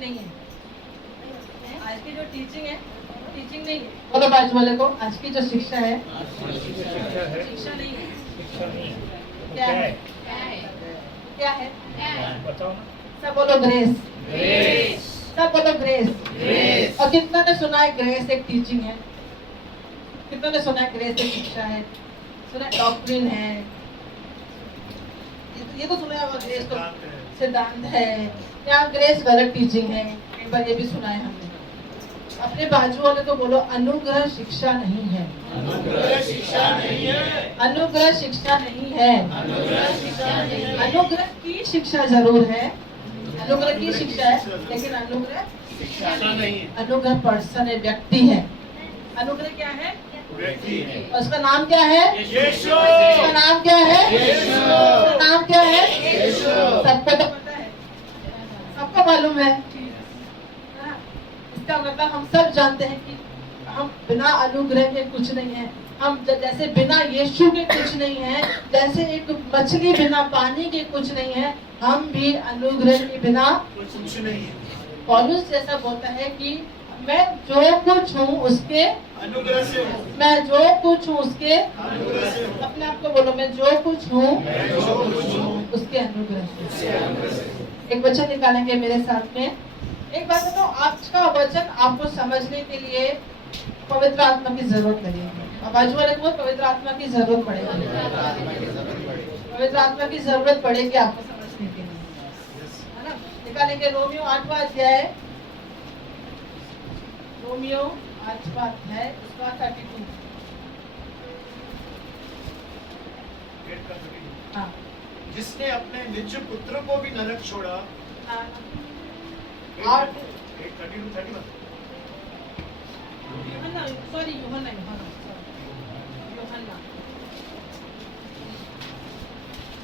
नहीं है। आज की जो टीचिंग है टीचिंग नहीं है। बोलो बाजू वाले को, आज की जो शिक्षा है शिक्षा नहीं है। क्या है? क्या है? बताओ। सब बोलो ग्रेस। सब बोलो ग्रेस। और कितना ने सुना है ग्रेस एक टीचिंग है? कितना ने सुना है ग्रेस एक शिक्षा है? सुना है डॉक्ट्रिन है? ये तो सुना है। ग्रेस तो सिद्धांत है। या ग्रेस गलत टीचिंग है? एक बार ये भी सुना है हमने। अपने बाजू वाले को बोलो अनुग्रह शिक्षा नहीं है। अनुग्रह शिक्षा नहीं है। अनुग्रह शिक्षा नहीं है। अनुग्रह शिक्षा नहीं है। अनुग्रह की शिक्षा जरूर है। अनुग्रह की शिक्षा है, लेकिन अनुग्रह शिक्षा नहीं है। अनुग्रह पर्सन है, व्यक्ति है। अनुग्रह क्या है? व्यक्ति है। और उसका नाम क्या है? यीशु। उसका नाम क्या है? यीशु। उसका नाम क्या है? यीशु। सबको तो पता है, सबको मालूम है। इसका मतलब हम सब जानते हैं कि हम बिना अनुग्रह के कुछ नहीं है। हम जैसे बिना यीशु के कुछ नहीं है, जैसे एक मछली बिना पानी के कुछ नहीं है, हम भी अनुग्रह के बिना कुछ नहीं है। पौलुस जैसा बोलता है कि मैं जो कुछ हूँ उसके अनुग्रह से हूँ। मैं जो कुछ हूँ उसके अनुग्रह से हूँ। अपने आप को बोलो, मैं जो कुछ हूँ मैं जो कुछ हूँ उसके अनुग्रह से। उसके अनुग्रह से। एक वचन निकालेंगे मेरे साथ में। एक बात बताओ, आज का वचन आपको समझने के लिए पवित्र आत्मा की जरूरत लगेगी। और बाजू वाले को पवित्र आत्मा की जरूरत पड़ेगी। पवित्र आत्मा की जरूरत पड़ेगी आपको समझने के लिए, है ना। निकालेंगे रोमियो 8वां अध्याय। रोमियो 8वां अध्याय उसका 32। हाँ जिसने अपने निज पुत्र को भी नरक छोड़ा। हाँ। और यूहन्ना, सॉरी यूहन्ना,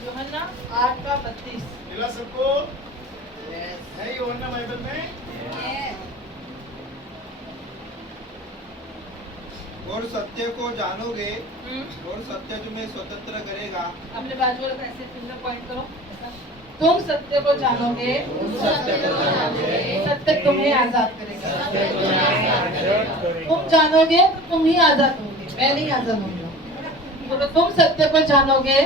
यूहन्ना 8:32। मिला सबको? है यूहन्ना बाइबल में? और सत्य को जानोगे और सत्य तुम्हें स्वतंत्र करेगा। अपने बाजू वाले को ऐसे फिंगर पॉइंट करो, ऐसा। तुम सत्य को जानोगे, सत्य तुम्हें आजाद करेगा। तुम जानोगे तो तुम ही आजाद होगे, मैं नहीं आजाद होंगे। बोलो, तुम सत्य को जानोगे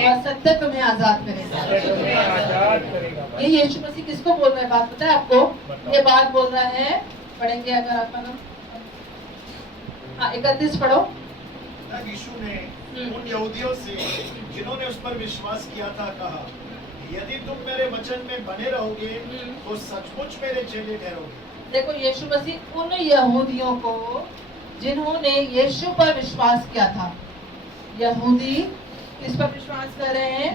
और सत्य तुम्हें आजाद करेगा। ये यीशु मसीह किसको बोल रहा है? बात पता है आपको? ये बात बोल रहा है, पढ़ेंगे अगर आपका नाम। हाँ 31 पढ़ो। तब यीशु ने उन यहूदियों से जिन्होंने उस पर विश्वास किया था कहा, यदि तुम मेरे वचन में बने रहोगे तो सचमुच मेरे चेले ठहरोगे। देखो, यीशु मसीह उन यहूदियों को जिन्होंने यीशु पर विश्वास किया था। यहूदी किस पर विश्वास कर रहे हैं?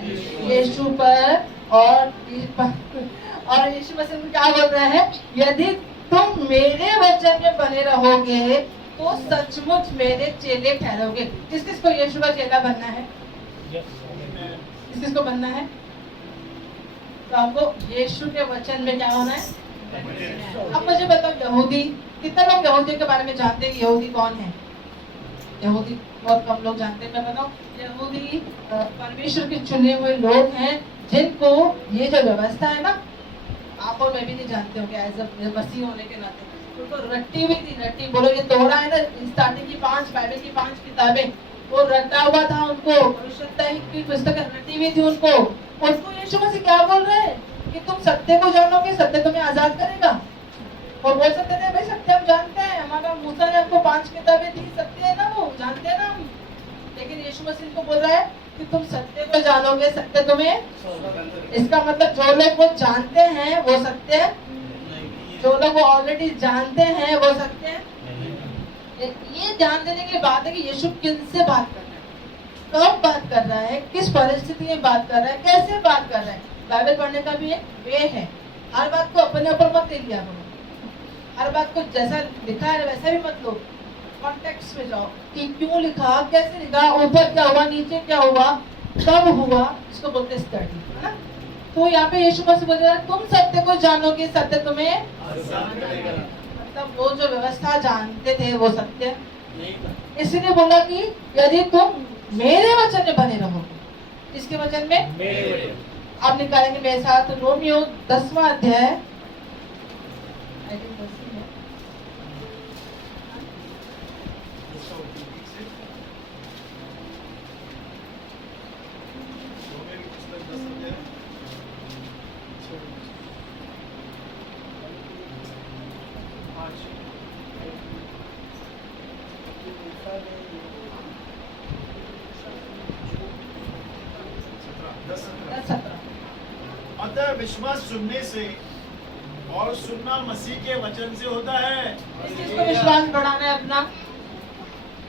यीशु पर। और यीशु मसीह क्या बोल रहा है? यदि तुम मेरे वचन में बने रहोगे तो सचमुच मेरे चेले ठहरोगे। किस किस को यीशु का चेला बनना है? किस किस को बनना है? तो आपको यीशु के वचन में क्या होना है? अब मुझे बताओ, यहूदी कितने लोग यहूदी के बारे में जानते हैं? यहूदी कौन है? यहूदी बहुत कम लोग जानते हैं। मैं बताऊं, यहूदी परमेश्वर के चुने हुए लोग हैं जिनको ये जो व्यवस्था है ना, आप और मैं भी नहीं जानते हो क्या, एज अ मसीह होने के नाते उनको रट्टी हुई थी। रट्टी बोलो, ये तोड़ा है ना, स्टार्टिंग की 5 बाइबल की 5 किताबें, वो रटा हुआ था उनको। भविष्यवाणी की पुस्तक रटी हुई थी उनको। यीशु मसीह क्या बोल रहे हैं कि तुम सत्य को जानोगे, सत्य तुम्हें आजाद करेगा। और बोल सकते थे, भाई सत्य हम जानते हैं, हमारा मूसा ने हमको 5 किताबें दी, सत्य है ना, वो जानते हैं ना हम। लेकिन यीशु मसीह को बोल रहा है कि तुम सत्य को जानोगे, सत्य तुम्हें। इसका मतलब जो लोग वो जानते हैं वो सत्य है, जो लोग वो ऑलरेडी जानते हैं वो सत्य है। ये ध्यान देने की बात है कि यीशु किनसे बात कर रहा है, कब बात कर रहा है, किस परिस्थिति में बात कर रहा है, कैसे बात कर रहा है। बाइबल पढ़ने का भी एक वे है। हर बात को अपने ऊपर मत ले लिया करो, हर बात को जैसा लिखा है वैसा भी मत लो। कॉन्टेक्स्ट में जाओ कि क्यों लिखा, कैसे लिखा, ऊपर क्या हुआ, नीचे क्या हुआ, कब हुआ, इसको बोलते स्टडी, है ना। तो यहाँ पे यीशु मसीह बोल रहा है, तुम सत्य को जानोगे, सत्य तुम्हें। मतलब वो जो व्यवस्था जानते थे वो सत्य, इसलिए बोला कि यदि तुम मेरे वचन में बने रहोगे। किसके वचन में? आप निकालेंगे मेरे साथ रोमियो 10वां अध्याय, I think 10 ही है। रोमियो की पुस्तक 10 अध्याय। दस 17। अतः विश्वास सुनने से और सुनना मसीह के वचन से होता है। इस चीज को विश्वास बढ़ाना है, अपना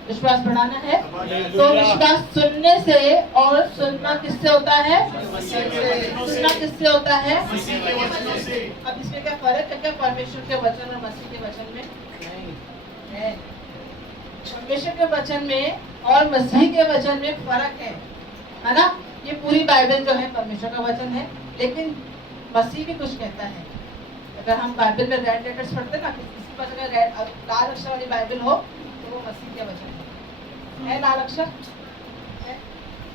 विश्वास बढ़ाना है। तो विश्वास सुनने से और सुनना किससे होता है? मसीह के वचनों से। सुनना किससे होता है? मसीह के वचनों से। अब इसमें क्या फर्क है क्या परमेश्वर के वचन और मसीह के वचन में? है। परमेश्वर के वचन में और मसीह के वचन में फर्क है ना? ये पूरी बाइबल जो है परमेश्वर का वचन है, लेकिन मसीह भी कुछ कहता है। अगर हम बाइबल में रेड लेटर्स पढ़ते ना, किसी पास अगर लाल अक्षर वाली बाइबल हो तो वो मसीह के वचन है लाल अक्षर है,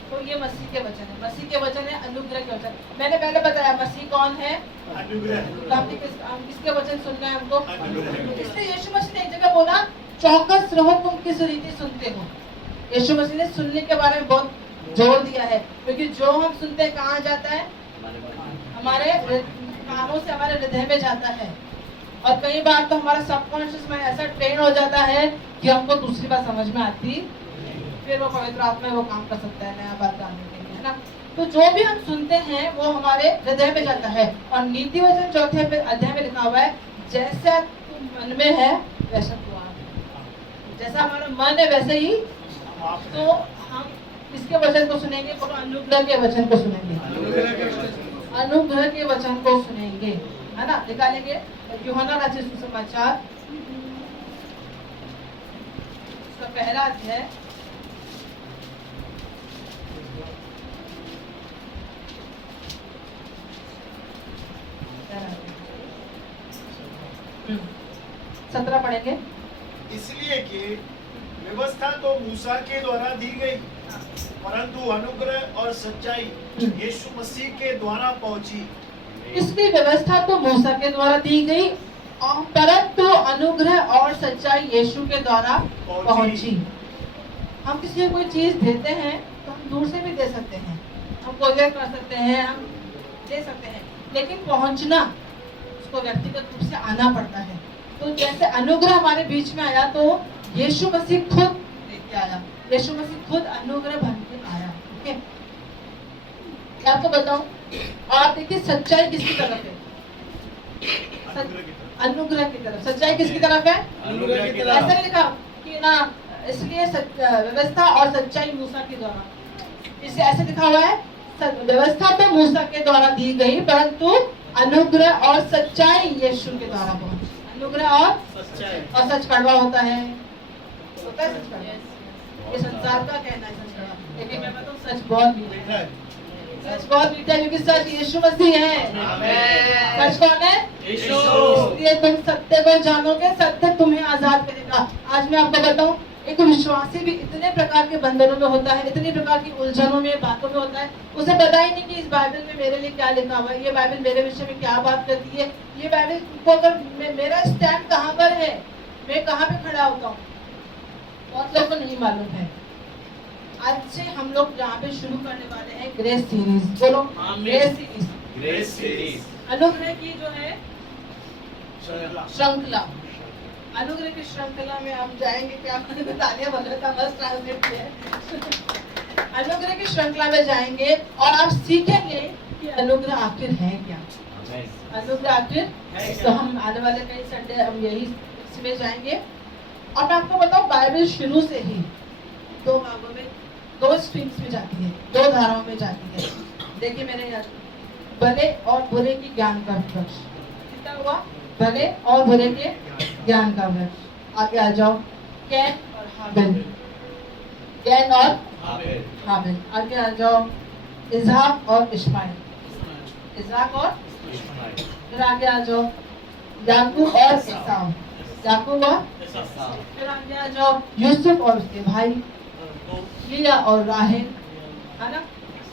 तो ये मसीह के वचन है। मसीह के वचन है अनुग्रह के वचन। मैंने पहले बताया मसीह कौन है? अनुग्रह। तो हम किसके वचन सुनना है हमको? अनुग्रह। इसलिए यीशु मसीह ने एक जगह बोला, चौकस रहो तुम किस रीति सुनते हो। यीशु मसीह ने सुनने के बारे में बहुत जोर दिया है, क्योंकि जो हम सुनते हैं कहाँ जाता है? हमारे कानों से हमारे हृदय में जाता है। और कई बार तो हमारा सबकॉन्शियस माइंड ऐसा ट्रेन हो जाता है कि हमको दूसरी बात समझ में आती, फिर वो पवित्र आत्मा वो काम कर सकता है नया बात जानने के लिए, है ना? तो जो भी हम सुनते हैं वो हमारे हृदय में जाता है। और नीति वचन 4 अध्याय में लिखा हुआ है, जैसा तू मन में है वैसा तू आप। जैसा हमारा मन है वैसे ही तो हम किसके वचन को सुनेंगे? बोलो अनुग्रह के वचन को सुनेंगे। अनुग्रह के वचन को सुनेंगे, है ना? निकालेंगे यूहन्ना रचित सुसमाचार, उसका पहला अध्याय, हम्म, 17 पढ़ेंगे। इसलिए कि व्यवस्था तो मूसा के द्वारा दी गई, परंतु अनुग्रह और सच्चाई यीशु मसीह के द्वारा पहुंची। इसकी व्यवस्था तो मूसा के द्वारा दी गई, परंतु अनुग्रह और सच्चाई यीशु के द्वारा पहुंची। हम किसी को कोई चीज देते हैं तो हम दूर से भी दे सकते हैं, हम कोरियर कर सकते हैं, हम दे सकते हैं, लेकिन पहुंचना उसको व्यक्तिगत रूप से आना पड़ता है। तो जैसे अनुग्रह हमारे बीच में आया तो यीशु मसीह खुद लेके आया, यीशु मसीह खुद अनुग्रह बन के आया। ठीक है, मैं आपको बताऊं, आप देखिए सच्चाई किसकी तरफ है? अनुग्रह की तरफ। सच्चाई किसकी तरफ है? अनुग्रह की तरफ। ऐसा नहीं लिखा कि ना, इसलिए व्यवस्था और सच्चाई मूसा के द्वारा, इससे ऐसे लिखा हुआ है, व्यवस्था तो मूसा के द्वारा दी गई, परंतु अनुग्रह और सच्चाई यीशु के द्वारा पहुंची। अनुग्रह और सच कड़वा होता है सच कड़वा, ये संसार का कहना है सच कड़वा, लेकिन मैं बताऊं सच बहुत मीठा है। सच बहुत मीठा है, क्योंकि सच यीशु मसीह है। सच कौन है? यीशु। इसलिए तुम सत्य को जानोगे, सत्य तुम्हें आजाद करेगा। आज मैं आपको बताऊं, एक विश्वासी भी इतने प्रकार के बंधनों में होता है, इतनी प्रकार की उलझनों में, बातों में होता है, उसे पता ही नहीं कि इस बाइबल में मेरे लिए क्या लिखा हुआ है, ये बाइबल मेरे विषय में क्या बात करती है, ये बाइबल को अगर मेरा स्टैंड कहाँ पर है, मैं कहाँ पे खड़ा होता हूँ, बहुत लोगों को नहीं मालूम है। आज से हम लोग यहाँ पे शुरू करने वाले हैं ग्रेस सीरीज। बोलो ग्रेस सीरीज। अनुग्रह की जो है श्रृंखला, अनुग्रह की श्रृंखला में हम जाएंगे। क्या तालियां बजा था, बस ट्रांसलेट किया। अनुग्रह की श्रृंखला में जाएंगे और आप सीखेंगे कि अनुग्रह आखिर है क्या। अनुग्रह आखिर है, तो हम आने वाले कई संडे हम यही इसमें जाएंगे। और मैं आपको बताऊं, बाइबल शुरू से ही दो भागों में, दो स्ट्रीम्स में जाती है, दो धाराओं में जाती है। देखिए मैंने यहाँ भले और बुरे की ज्ञान का वृक्ष कितना हुआ, भले और बुरे के ज्ञान का वृक्ष। आगे आ जाओ, कैन और हाबिल, कैन और हाबिल। आगे आ जाओ, इसहाक और इश्माइल, इसहाक और फिर आगे आ जाओ, याकूब और एसाव, याकूब और फिर आगे आ जाओ, यूसुफ और उसके भाई, लिया और राहेल, है ना।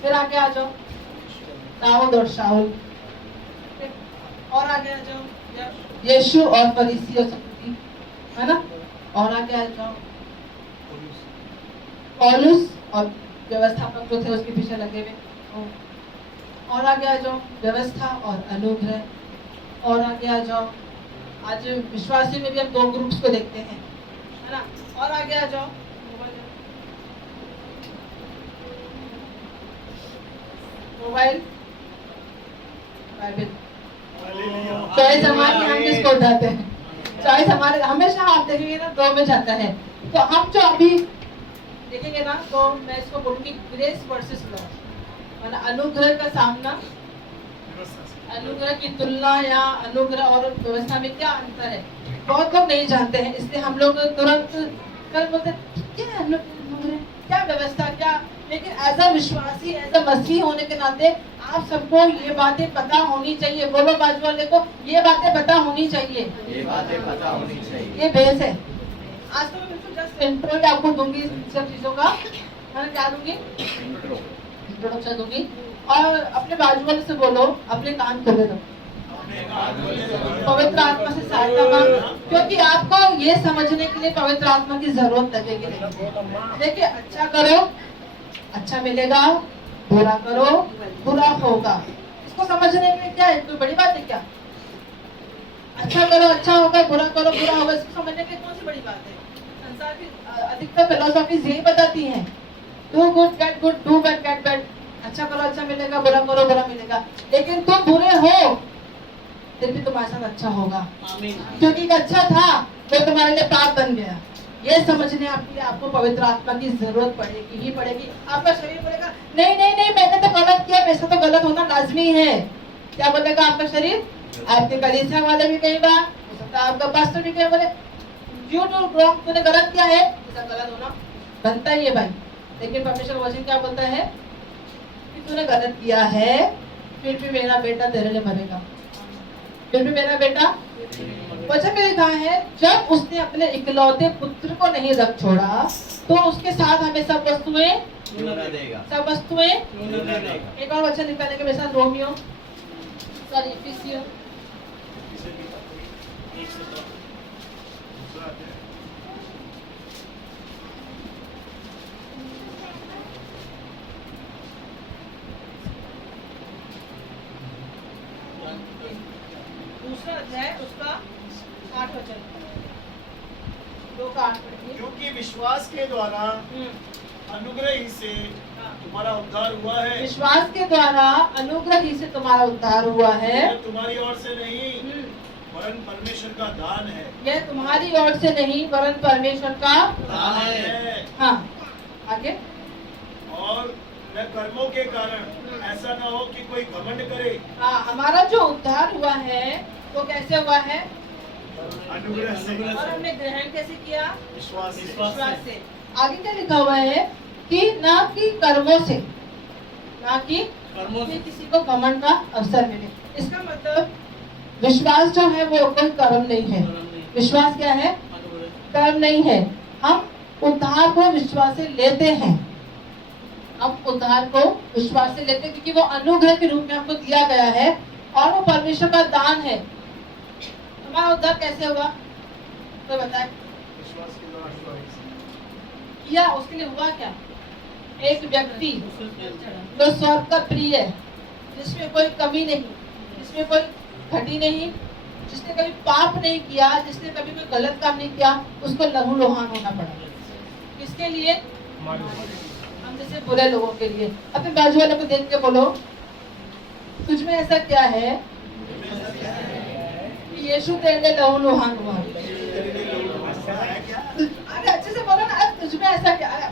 फिर आगे आ जाओ, दाऊद और शाऊल। और आगे आ जाओ, यीशु और फरीसी और सदूकी, है ना। और आगे आ जाओ, पौलुस और व्यवस्थापक जो थे उसके पीछे लगे हुए। और आगे आ जाओ, व्यवस्था और अनुग्रह। और आगे आ जाओ, आज विश्वासी में भी हम 2 ग्रुप्स को देखते हैं, है ना। और आगे आ जाओ, मोबाइल, बाइबल। चॉइस हमारी, हम किसको उठाते हैं? चॉइस हमारे हमेशा, आप देखेंगे ना 2 में जाता है। तो हम जो अभी देखेंगे ना, तो मैं इसको बोलूंगी ग्रेस वर्सेस लॉ, मतलब अनुग्रह का सामना, अनुग्रह की तुलना या अनुग्रह और व्यवस्था में क्या अंतर है, बहुत लोग नहीं जानते हैं। इसलिए हम लोग तुरंत कल बोलते क्या अनुग्रह, क्या व्यवस्था, क्या। लेकिन एज अ विश्वासी, एज अ मसीह होने के नाते आप सबको ये बातें पता होनी चाहिए। बोलो बाजू वाले को, ये बातें पता होनी चाहिए, ये बातें पता होनी चाहिए। ये बेस है। आज तो मैं बिल्कुल जस्ट इंट्रो आपको दूंगी सब चीजों का, मैं क्या दूंगी, इंट्रोडक्शन दूंगी। और अपने बाजू वाले से बोलो, अपने कान खोले दो, पवित्र आत्मा से सहायता मांग, क्योंकि आपको ये समझने के लिए पवित्र आत्मा की जरूरत लगेगी नहीं। देखिए, अच्छा करो अच्छा मिलेगा, बुरा करो बुरा होगा। इसको समझने के लिए क्या है, कोई बड़ी बात है क्या? अच्छा करो अच्छा होगा, बुरा करो बुरा होगा, इसको समझने के लिए कौन सी बड़ी बात है? संसार की अधिकतर फिलोसॉफीज यही बताती हैं, do good get good, do bad gate bad. अच्छा करो अच्छा मिलेगा, बुरा करो बुरा मिलेगा। लेकिन तुम बुरे हो फिर भी तुम्हारे साथ अच्छा होगा, क्योंकि एक अच्छा था वो तुम्हारे लिए पाप बन गया। ये समझने आपके लिए आपको पवित्र आत्मा की जरूरत पड़ेगी ही पड़ेगी। आपका शरीर बोलेगा नहीं नहीं नहीं, मैंने तो गलत किया, वैसा तो गलत होना लाजमी है। क्या बोलेगा आपका शरीर? आपके कलीसिया वाले भी कई बार, हो सकता है आपका पास्टर भी कई बोले यू डू रॉन्ग, तूने गलत किया है, ऐसा गलत होना बनता ही है भाई। लेकिन परमेश्वर वचन क्या बोलता है कि तूने गलत किया है, फिर भी मेरा बेटा तेरे लिए मरेगा, फिर भी मेरा बेटा। वचन में लिखा है जब उसने अपने इकलौते पुत्र को नहीं रख छोड़ा तो उसके साथ हमें सब वस्तुएं देगा। सब वस्तुएं। देगा। एक और वचन निकालेंगे मेरे साथ, रोमियो सॉरी इफिसियों दूसरा अध्याय उसका 8 वचन, 2 का 8 पढ़िए। क्योंकि विश्वास के द्वारा अनुग्रह ही से तुम्हारा उद्धार हुआ है। विश्वास के द्वारा अनुग्रह ही से तुम्हारा उद्धार हुआ है। यह तुम्हारी ओर से नहीं वरन परमेश्वर का दान है। यह तुम्हारी ओर से नहीं वरन परमेश्वर का दान है। हाँ, आगे। और न कर्मों के कारण ऐसा न हो कि कोई घमंड करे। हाँ, हमारा जो उद्धार हुआ है वो कैसे हुआ है? अनुग्रह से। और हमने ग्रहण कैसे किया? विश्वास से। विश्वास से। आगे क्या लिखा हुआ है कि ना कि कर्मों से, ना कि किसी को घमंड का अवसर मिले। इसका मतलब विश्वास जो है वो कोई कर्म नहीं है। विश्वास क्या है? कर्म नहीं है। हम उद्धार को विश्वास से लेते हैं, हम उद्धार को विश्वास से लेते हैं क्योंकि वो अनुग्रह के रूप में हमको दिया गया है और वो परमेश्वर का दान है। हमारा उद्धार कैसे हुआ तो बताए? विश्वास के द्वारा किया, उसके लिए हुआ क्या? एक व्यक्ति जो स्वर्ग का प्रिय है, जिसमें कोई कमी नहीं, जिसमें कोई घटी नहीं, जिसने कभी पाप नहीं किया, जिसने कभी कोई गलत काम नहीं किया, उसको लहू लुहान होना पड़ा। किसके लिए? हम जैसे बुरे लोगों के लिए। अपने बाजू वाले को देख के बोलो तुझ में ऐसा क्या है कि यीशु तेरे लिए लहू लुहान हुआ। अरे अच्छे से बोलो ना, तुझ में ऐसा क्या है?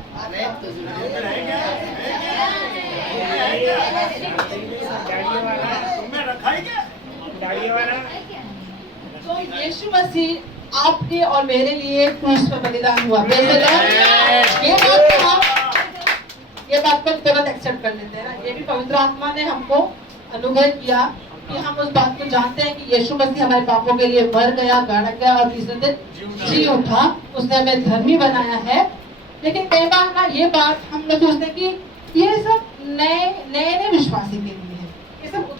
तुमने रखा है क्या? तो यीशु मसीह आपके और मेरे लिए क्रूस पर बलिदान हुआ। ये बात को तुरंत एक्सेप्ट कर लेते हैं ना। ये भी पवित्र आत्मा ने हमको अनुग्रह किया कि हम उस बात को जानते हैं कि यीशु मसीह हमारे पापों के लिए मर गया, गाड़ा गया और तीसरे दिन जी उठा। उसने हमें धर्मी बनाया है। लेकिन कई बार ना ये बात हम लोग सोचते हैं कि ये सब नए विश्वासी के लिए है,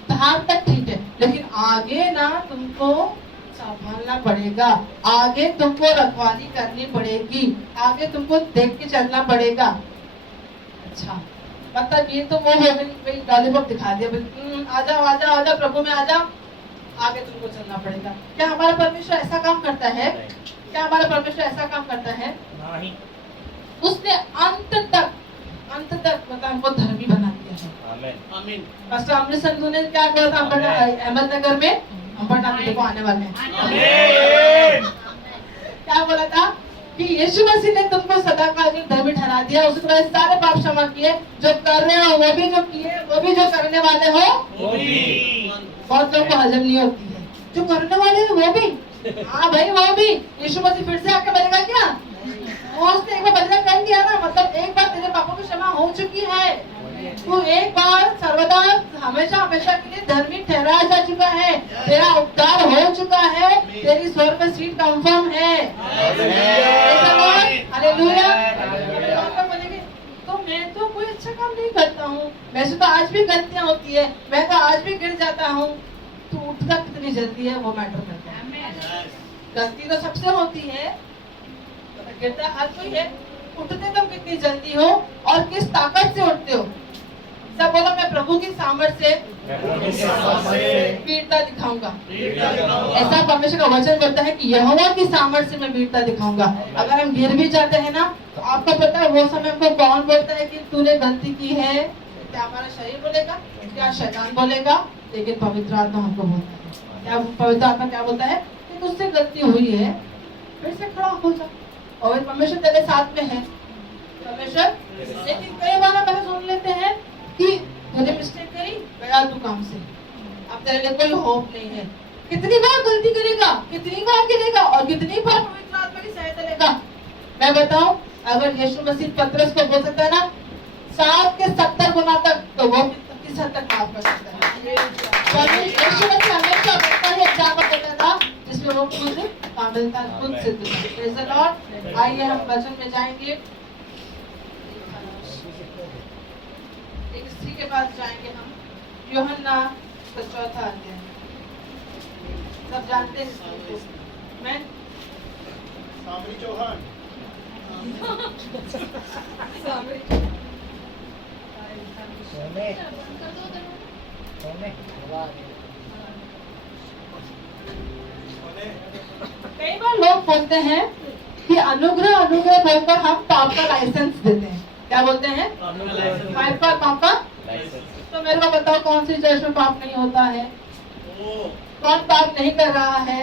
उद्धार तक ठीक है, लेकिन आगे ना तुमको संभालना पड़ेगा, आगे तुमको रखवाली करनी पड़ेगी, आगे तुमको देख के चलना पड़ेगा। अच्छा, मतलब ये तो वो हो गई भाई, लॉलीपॉप दिखा दिया भाई, आ जाओ आ जाओ आ जाओ प्रभु में आ जाओ, आगे तुमको चलना पड़ेगा। क्या हमारा परमेश्वर ऐसा काम करता है? क्या हमारा परमेश्वर ऐसा काम करता है? नहीं। उसने अंत तक मतलब हमको धर्मी बना दिया है। आमीन। आमीन। पास्टर अमृत संधू ने क्या कहा था अहमदनगर में? अमरनाथ देखो आने वाले हैं। आमीन। क्या बोला था कि यीशु मसीह ने तुमको सदा का धर्मी ठहरा दिया, उसके बाद सारे पाप क्षमा किए, जो कर रहे हो वो भी जो किए, वो भी जो करने वाले हो वो भी। बहुत लोगों को हजम नहीं होती है, जो करने वाले हैं वो भी। हाँ भाई वो भी। यीशु मसीह फिर से आके बनेगा क्या? वो उसने एक बार बदला कर दिया ना, मतलब एक बार तेरे पापों की क्षमा हो चुकी है, तू एक बार सर्वदा हमेशा हमेशा के लिए धर्मी ठहराया जा चुका है, तेरा उद्धार हो चुका है, तेरी स्वर्ग में सीट कंफर्म है। हालेलुया। बोलेंगे तो मैं तो कोई अच्छा काम नहीं करता हूँ, वैसे तो आज भी गलतियाँ होती है, मैं तो आज भी गिर जाता हूँ, तो उठता कितनी जल्दी है वो मैटर करता है। गलती तो सबसे होती है, गिरता हर कोई है, उठते तुम कितनी जल्दी हो और किस ताकत से उठते हो? सब बोलो, मैं प्रभु की सामर्थ्य से वीरता दिखाऊंगा। ऐसा परमेश्वर का वचन बोलता है कि यहोवा की सामर्थ्य से मैं वीरता दिखाऊंगा। अगर हम गिर भी जाते हैं ना, तो आपको पता है वो समय हमको कौन बोलता है कि तूने गलती की है? क्या हमारा शरीर बोलेगा? क्या शैतान बोलेगा? लेकिन पवित्र आत्मा हमको बोलता है। क्या पवित्र आत्मा क्या बोलता है? कि तुझसे गलती हुई है, फिर से खड़ा हो जा, और परमेश्वर तेरे साथ में है। परमेश्वर, लेकिन कई बार हम सुन लेते हैं कि तूने मिस्टेक करी, गया तू काम से, अब तेरे लिए कोई होप नहीं है। कितनी बार गलती करेगा, कितनी बार गिरेगा, और कितनी बार पवित्र आत्मा की सहायता लेगा? मैं बताऊं, अगर यीशु मसीह पतरस को बोल सकता है ना 7 के 70 गुना तक, तो वो किस हद तक माफ कर सकता है? यीशु मसीह हमेशा बता ही अच्छा बोलता था जिसमें वो खुद काबिलता खुद सिद्ध था। Praise the Lord. आइए हम वचन में जाएंगे, एक स्त्री के पास जाएंगे हम, यूहन्ना का 4था अध्याय। सब जानते हैं इसको। मैं सामरी चौहान। कई बार लोग बोलते हैं कि अनुग्रह अनुग्रह बोलकर हम पाप का लाइसेंस देते हैं। क्या बोलते हैं? पाप का। तो मेरे को बताओ, कौन सी चर्च में पाप नहीं होता है? कौन पाप नहीं कर रहा है?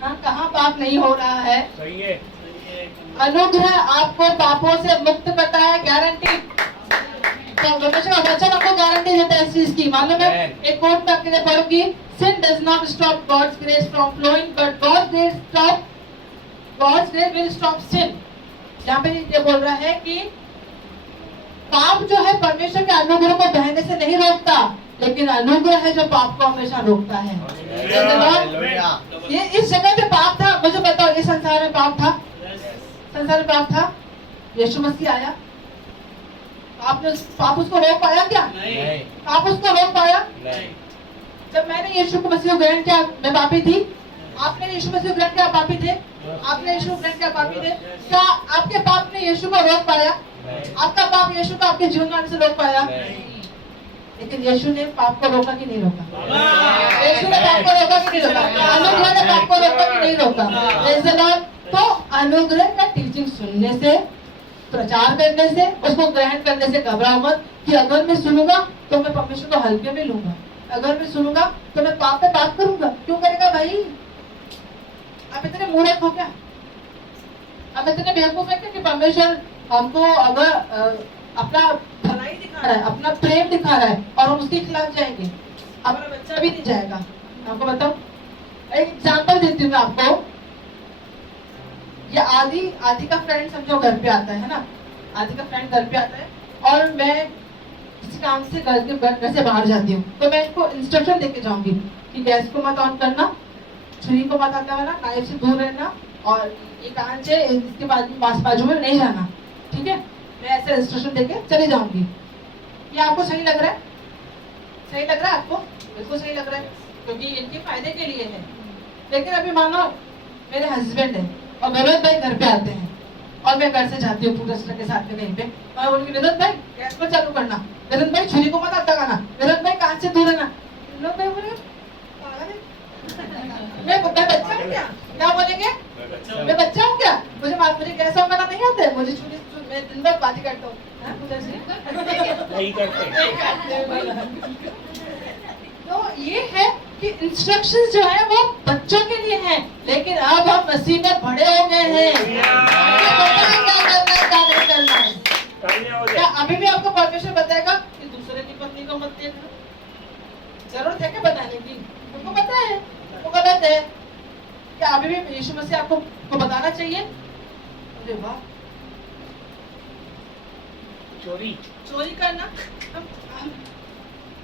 हाँ, कहाँ पाप नहीं हो रहा है? सही है। अनुग्रह आपको पापों से मुक्त करता है, गारंटी। तो परमेश्वर का वचन आपको गारंटी देता है इस चीज की। मालूम है, एक कोट में आपके लिए पढ़ूंगी, sin does not stop God's grace from flowing, but God's grace will stop sin। यहाँ पे ये बोल रहा है कि पाप जो है परमेश्वर के अनुग्रह को बहने से नहीं रोकता, लेकिन अनुग्रह है जो पाप को हमेशा रोकता है। ये इस जगह पे पाप था, मुझे बताओ, ये संसार में पाप था? संसार में पाप था? यीशु मसीह आया, आपने पाप उसको रोक पाया क्या? नहीं। पाप उसको रोक पाया? नहीं। जब मैंने यीशु को मसीह को ग्रहण किया, मैं पापी थी? आपने यीशु मसीह को ग्रहण किया, पापी थे? आपने यीशु को ग्रहण किया, पापी थे? क्या आपके पाप ने यीशु को रोक पाया? आपका पाप यीशु को आपके जीवन में आने से रोक पाया? लेकिन यीशु ने पाप को रोका कि नहीं रोका? यीशु ने पाप को रोका कि नहीं रोका? अनुग्रह ने पाप को रोका कि नहीं रोका? Praise the Lord. तो अनुग्रह का टीचिंग सुनने से, प्रचार करने से, उसको ग्रहण करने से घबराओ मत कि अगर मैं सुनूंगा तो मैं परमेश्वर को हल्के में लूंगा, अगर मैं सुनूंगा तो मैं पाप पे पाप करूंगा। क्यों करेगा भाई? आप इतने मूर्ख हो क्या? आप इतने बेवकूफ है क्या कि परमेश्वर हमको अगर अपना भलाई दिखा रहा है, अपना प्रेम दिखा रहा है और हम उसके खिलाफ जाएंगे? हमारा बच्चा भी नहीं जाएगा। आपको बताओ, एक एग्जाम्पल देती हूँ मैं आपको। ये आदि का फ्रेंड समझो घर पे आता है ना, आदि का फ्रेंड घर पे आता है और मैं किसी काम से घर से बाहर जाती हूँ, तो मैं इसको इंस्ट्रक्शन देके जाऊंगी कि गैस को मत ऑन करना, छुरी को मत आता है, नाइफ से दूर रहना, और ये कांच है इसके बाजू में नहीं जाना, ठीक है? मैं ऐसे इंस्ट्रक्शन देके चले जाऊंगी। ये आपको सही लग रहा है? सही लग रहा है आपको? बिल्कुल सही लग रहा है, क्योंकि इनके फायदे के लिए है। लेकिन अभी मानो मेरे हस्बैंड है और विनोद भाई घर पे आते हैं और मैं घर से जाती हूँ पूरा के साथ में कहीं पे, और बोलूँगी विनोद भाई गैस को चालू करना, विनोद भाई छुरी को मत हाथ लगाना, विनोद भाई कांच से दूर रहना। विनोद भाई बोले पागल है, मैं बच्चा हूँ क्या? क्या बोलेंगे? मैं बच्चा हूँ क्या? मुझे गैस ऑन करना नहीं आता है, मुझे मैं दिन भर बातें करता हूँ। हाँ, कुछ ऐसे नहीं करते। तो ये है कि इंस्ट्रक्शंस जो है वो बच्चों के लिए है, लेकिन अब हम मसीह में बड़े हो गए हैं। हमें पता है क्या करना है, क्या नहीं करना है। तालियां हो क्या जाए। अभी भी आपको परमेश्वर बताएगा कि दूसरे की पत्नी को मत देखना? जरूरत है क्या बताने की? उनको पता है वो गलत है। क्या अभी भी यीशु मसीह आपको को बताना चाहिए? अरे वाह, चोरी करना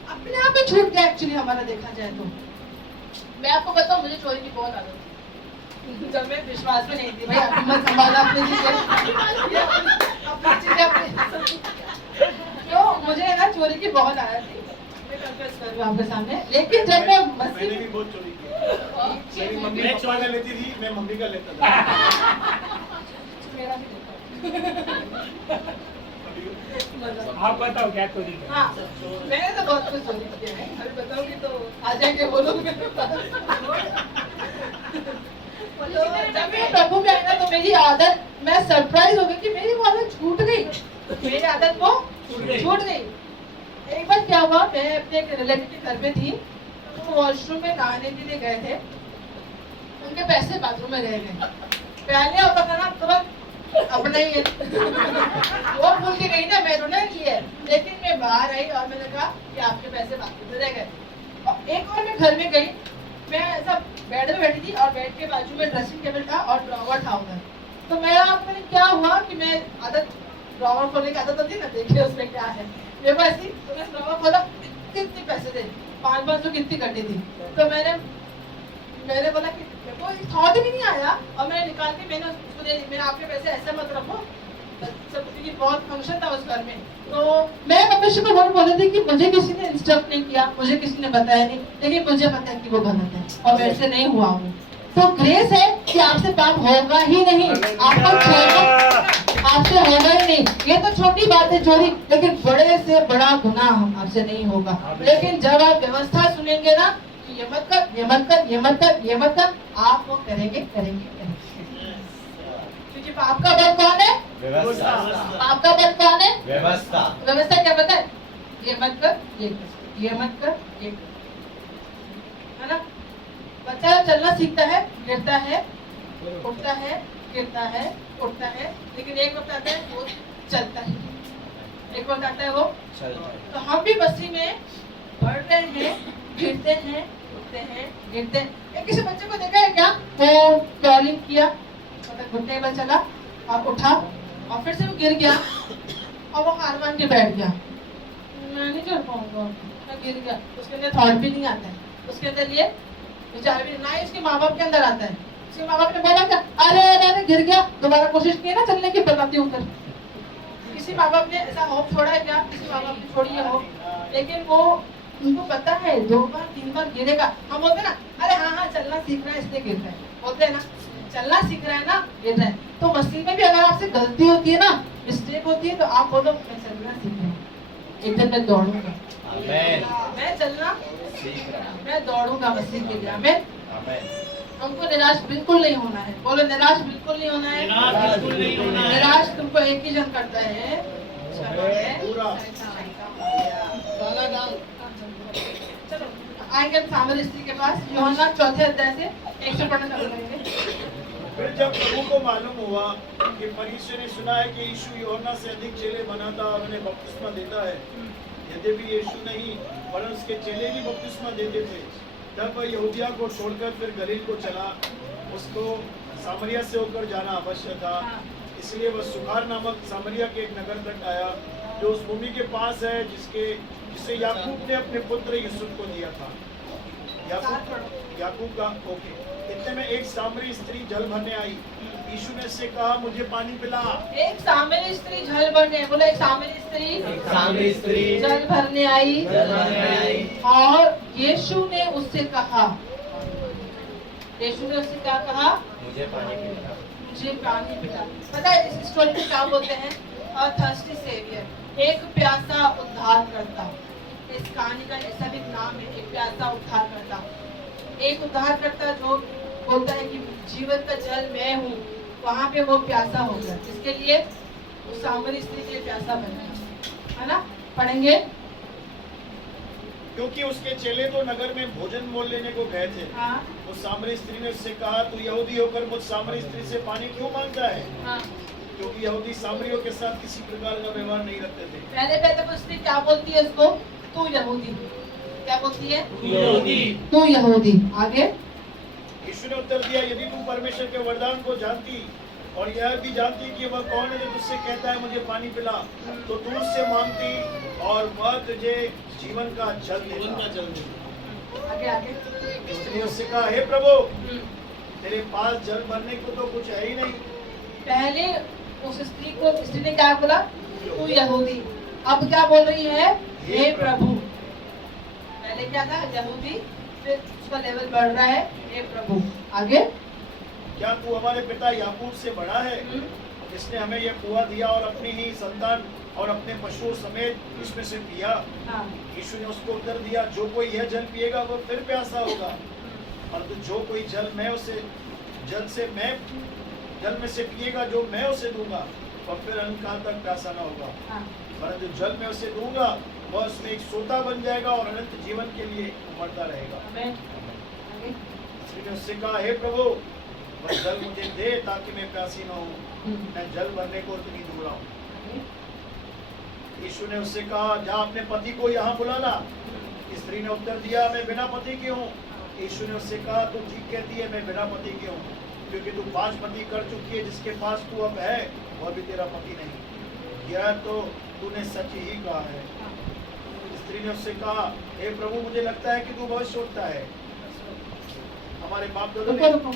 अपने आप में छूट गया एक्चुअली हमारा, देखा जाए तो। मैं आपको बताऊं, मुझे चोरी की बहुत आदत थी जब मैं विश्वास में नहीं थी। भाई अभी मत संभाला अपनी चीजें। तो मुझे ना चोरी की बहुत आदत थी, मैं कन्फेस कर रही हूं आपके सामने। लेकिन जब मैं मैंने भी बहुत चोरी की। मेरी मम्मी पापा का लेती थी, मैं मम्मी का लेता था। मेरा भी देखा। आप बताओ क्या चोरी की? हाँ, मैंने तो बहुत कुछ चोरी किया है, अभी बताऊंगी तो आ जाएंगे वो लोग मेरे पास। तो जब मैं प्रभु में आई ना तो मेरी आदत, मैं सरप्राइज हो गई कि मेरी वो आदत छूट गई, मेरी आदत वो छूट गई। एक बार क्या हुआ, मैं अपने एक रिलेटिव के घर पे थी, वो वॉशरूम में नहाने के लिए गए थे, उनके पैसे बाथरूम में रह गए। पहले होता था ना तुरंत अपना ही है वो भूल के गई ना, मैं उन्हें लिए, लेकिन मैं बाहर आई और मैंने कहा कि आपके पैसे बाथरूम में रह गए। और एक और मैं घर में गई, मैं ऐसा बेड में बैठी थी और बेड के बाजू में ड्रेसिंग टेबल था और ड्रॉवर था उधर। तो मैंने क्या हुआ कि मैं आदत, ड्रॉवर खोलने की आदत होती है ना, देखिए उसमें क्या है, मेरे पास ऐसी, तो मैं ड्रॉवर खोला, कितने पैसे थे, 500 कितनी करनी थी। तो मैंने बोला कि मेरे को थॉट भी नहीं आया, और मैंने निकाल के मैंने उसको दे दी। मैंने आपके पैसे ऐसे मत रखो, क्योंकि बहुत फंक्शन था उस घर में। तो मैं परमेश्वर को बहुत बोले थे कि मुझे किसी ने इंस्ट्रक्ट नहीं किया, मुझे किसी ने बताया नहीं, लेकिन मुझे पता है कि वो गलत है और मेरे से नहीं हुआ वो। तो ग्रेस है कि आपसे पाप होगा ही नहीं, आपसे होगा ही नहीं। ये तो छोटी बात है चोरी, लेकिन बड़े से बड़ा गुनाह आपसे नहीं होगा। लेकिन जब आप व्यवस्था सुनेंगे ना, ये मत कर, ये मत कर, ये मत कर, ये मत कर, आप वो करेंगे करेंगे करेंगे। क्योंकि पाप का बल कौन है? व्यवस्था। पाप का बल कौन है? व्यवस्था। व्यवस्था क्या पता है? ये मत कर, ये कर, ये मत कर, ये कर, है ना? बच्चा चलना सीखता है, गिरता है, उठता है, गिरता है, उठता है, लेकिन एक वक्त आता है वो चलता है, एक वक्त आता है वो चलता है। तो हम भी बस्ती में बढ़ते हैं, गिरते हैं, उठते हैं, गिरते हैं। किसी बच्चे को देखा है क्या? वो क्रॉलिंग किया, मतलब घुटने पर चला और उठा और फिर से वो गिर गया और वो हार मान के बैठ गया, मैं नहीं कर पाऊंगा, मैं गिर गया। उसके अंदर थॉट भी नहीं आता है, उसके अंदर ये विचार भी ना ही उसके माँ बाप के अंदर आता है। उसके माँ बाप ने बोला क्या, अरे अरे अरे गिर गया, दोबारा कोशिश की ना चलने की, बताती हूँ। किसी माँ बाप ने ऐसा होप छोड़ा है क्या? किसी माँ बाप ने छोड़ी है होप, लेकिन वो उनको पता है 2 बार 3 बार गिरेगा। हम बोलते ना, अरे हाँ हाँ चलना सीख रहा है इसलिए गिर रहा है, बोलते हैं ना, चलना सीख रहा है ना, गिर रहा है। तो मसीह में भी अगर आपसे गलती होती है ना, मिस्टेक होती है, तो आप बोलो मैं चलना सीख रहा हूँ, एक दिन मैं दौड़ूंगा, मैं चलना सीख रहा हूं। मैं दौड़ूंगा मसीह के लिए। हमें आमेन। हमको निराश बिल्कुल नहीं होना है, बोलो निराश बिल्कुल नहीं होना है। बिल्कुल नहीं होना है। निराश तुमको एक ही जन करता है, चलो आएंगे हम सामरी स्त्री के पास, यूहन्ना 4 अध्याय से 1 से पढ़ना चालू करेंगे। फिर जब प्रभु को मालूम हुआ कि फरीसियों ने सुना है कि यीशु यूहन्ना से अधिक चेले बनाता और उन्हें बपतिस्मा देता है, यद्यपि यीशु नहीं वरन उसके चेले भी बपतिस्मा देते थे, तब वह यहूदिया को छोड़कर फिर गलील को चला। उसको सामरिया से होकर जाना अवश्य था, इसलिए वह सुखार नामक सामरिया के एक नगर तक आया, जो उस भूमि के पास है जिसे याकूब ने अपने पुत्र यूसुफ को दिया था। याकूब का ओके। इतने में एक सामरी स्त्री जल भरने आई। यीशु ने उससे कहा मुझे पानी पिला। एक सामरी स्त्री जल भरने, बोला एक सामरी स्त्री जल भरने आई और यीशु ने उससे कहा, यीशु ने उससे क्या कहा? मुझे पानी पिला। पता है इस स्टोरी में क्या बोलते हैं? थर्स्टी सेवियर, एक प्यासा उद्धारकर्ता। इस कहानी का ऐसा भी नाम है, एक प्यासा उद्धारकर्ता। एक उद्धारकर्ता जो बोलता है कि जीवन का जल मैं हूँ, वहाँ पे वो प्यासा हो गया। इसके लिए उस सामरी स्त्री के लिए प्यासा बन गया, है ना? पढ़ेंगे। क्योंकि उसके चेले तो नगर में भोजन मोल लेने को गए थे। हाँ उस सामरी स्त्री ने उससे कहा, तू यहूदी होकर मुझ सामरी स्त्री से पानी क्यों मांगता है? हाँ। क्योंकि यहूदी सामरियों के साथ किसी प्रकार का व्यवहार नहीं रखते थे। पहले तो उसने क्या बोलती है उसको? तू यहूदी। क्या बोलती है? तू यहूदी। आगे यीशु ने उत्तर दिया, यदि तू परमेश्वर के वरदान को जानती और यह भी जानती कि वह कौन है जो तुझसे कहता है मुझे पानी पिला, तो तू उससे मांगती और वह तुझे जीवन का जल देता। आगे आगे। स्त्री ने उससे कहा, हे प्रभु, तेरे पास जल भरने को तो कुछ है ही नहीं। पहले उस स्त्री ने क्या बोला? तू यहूदी। अब क्या बोल रही है? हे प्रभु। पहले क्या था? यहूदी, फिर उसका लेवल बढ़ रहा है, हे प्रभु। आगे। क्या तू हमारे पिता याकूब से बड़ा है, जिसने हमें यह कुआं दिया और अपनी ही संतान और अपने पशुओं समेत इसमें से पिया? हाँ। यीशु ने उसको उत्तर दिया, जो कोई यह जल पिएगा वो फिर प्यासा होगा, परंतु जो कोई जल में से पिएगा जो मैं उसे दूंगा, वह फिर अनंतकाल तक प्यासा न होगा। हाँ। परंतु जल मैं उसे दूंगा वह उसमें एक सोता बन जाएगा और अनंत जीवन के लिए उमड़ता रहेगा। आमेन। आगे। स्त्री ने उससे कहा, हे प्रभु, वह जल मुझे दे ताकि मैं प्यासी न हूँ। मैं जल भरने को इतनी दूर आऊँ। यीशु ने उससे कहा, जा अपने पति को यहाँ बुला ला। स्त्री ने उत्तर दिया, मैं बिना पति की हूँ। यीशु ने उससे कहा, तू ठीक कहती है, मैं बिना पति की हूँ, क्योंकि तू 5 पति कर चुकी है। जिसके पास तू अब है वह भी तेरा पति नहीं। यह तो तूने सच ही कहा है। स्त्री ने उससे कहा, हे प्रभु, मुझे लगता है कि तू भविष्यवक्ता है। हमारे बाप दादा रुको ने रुको।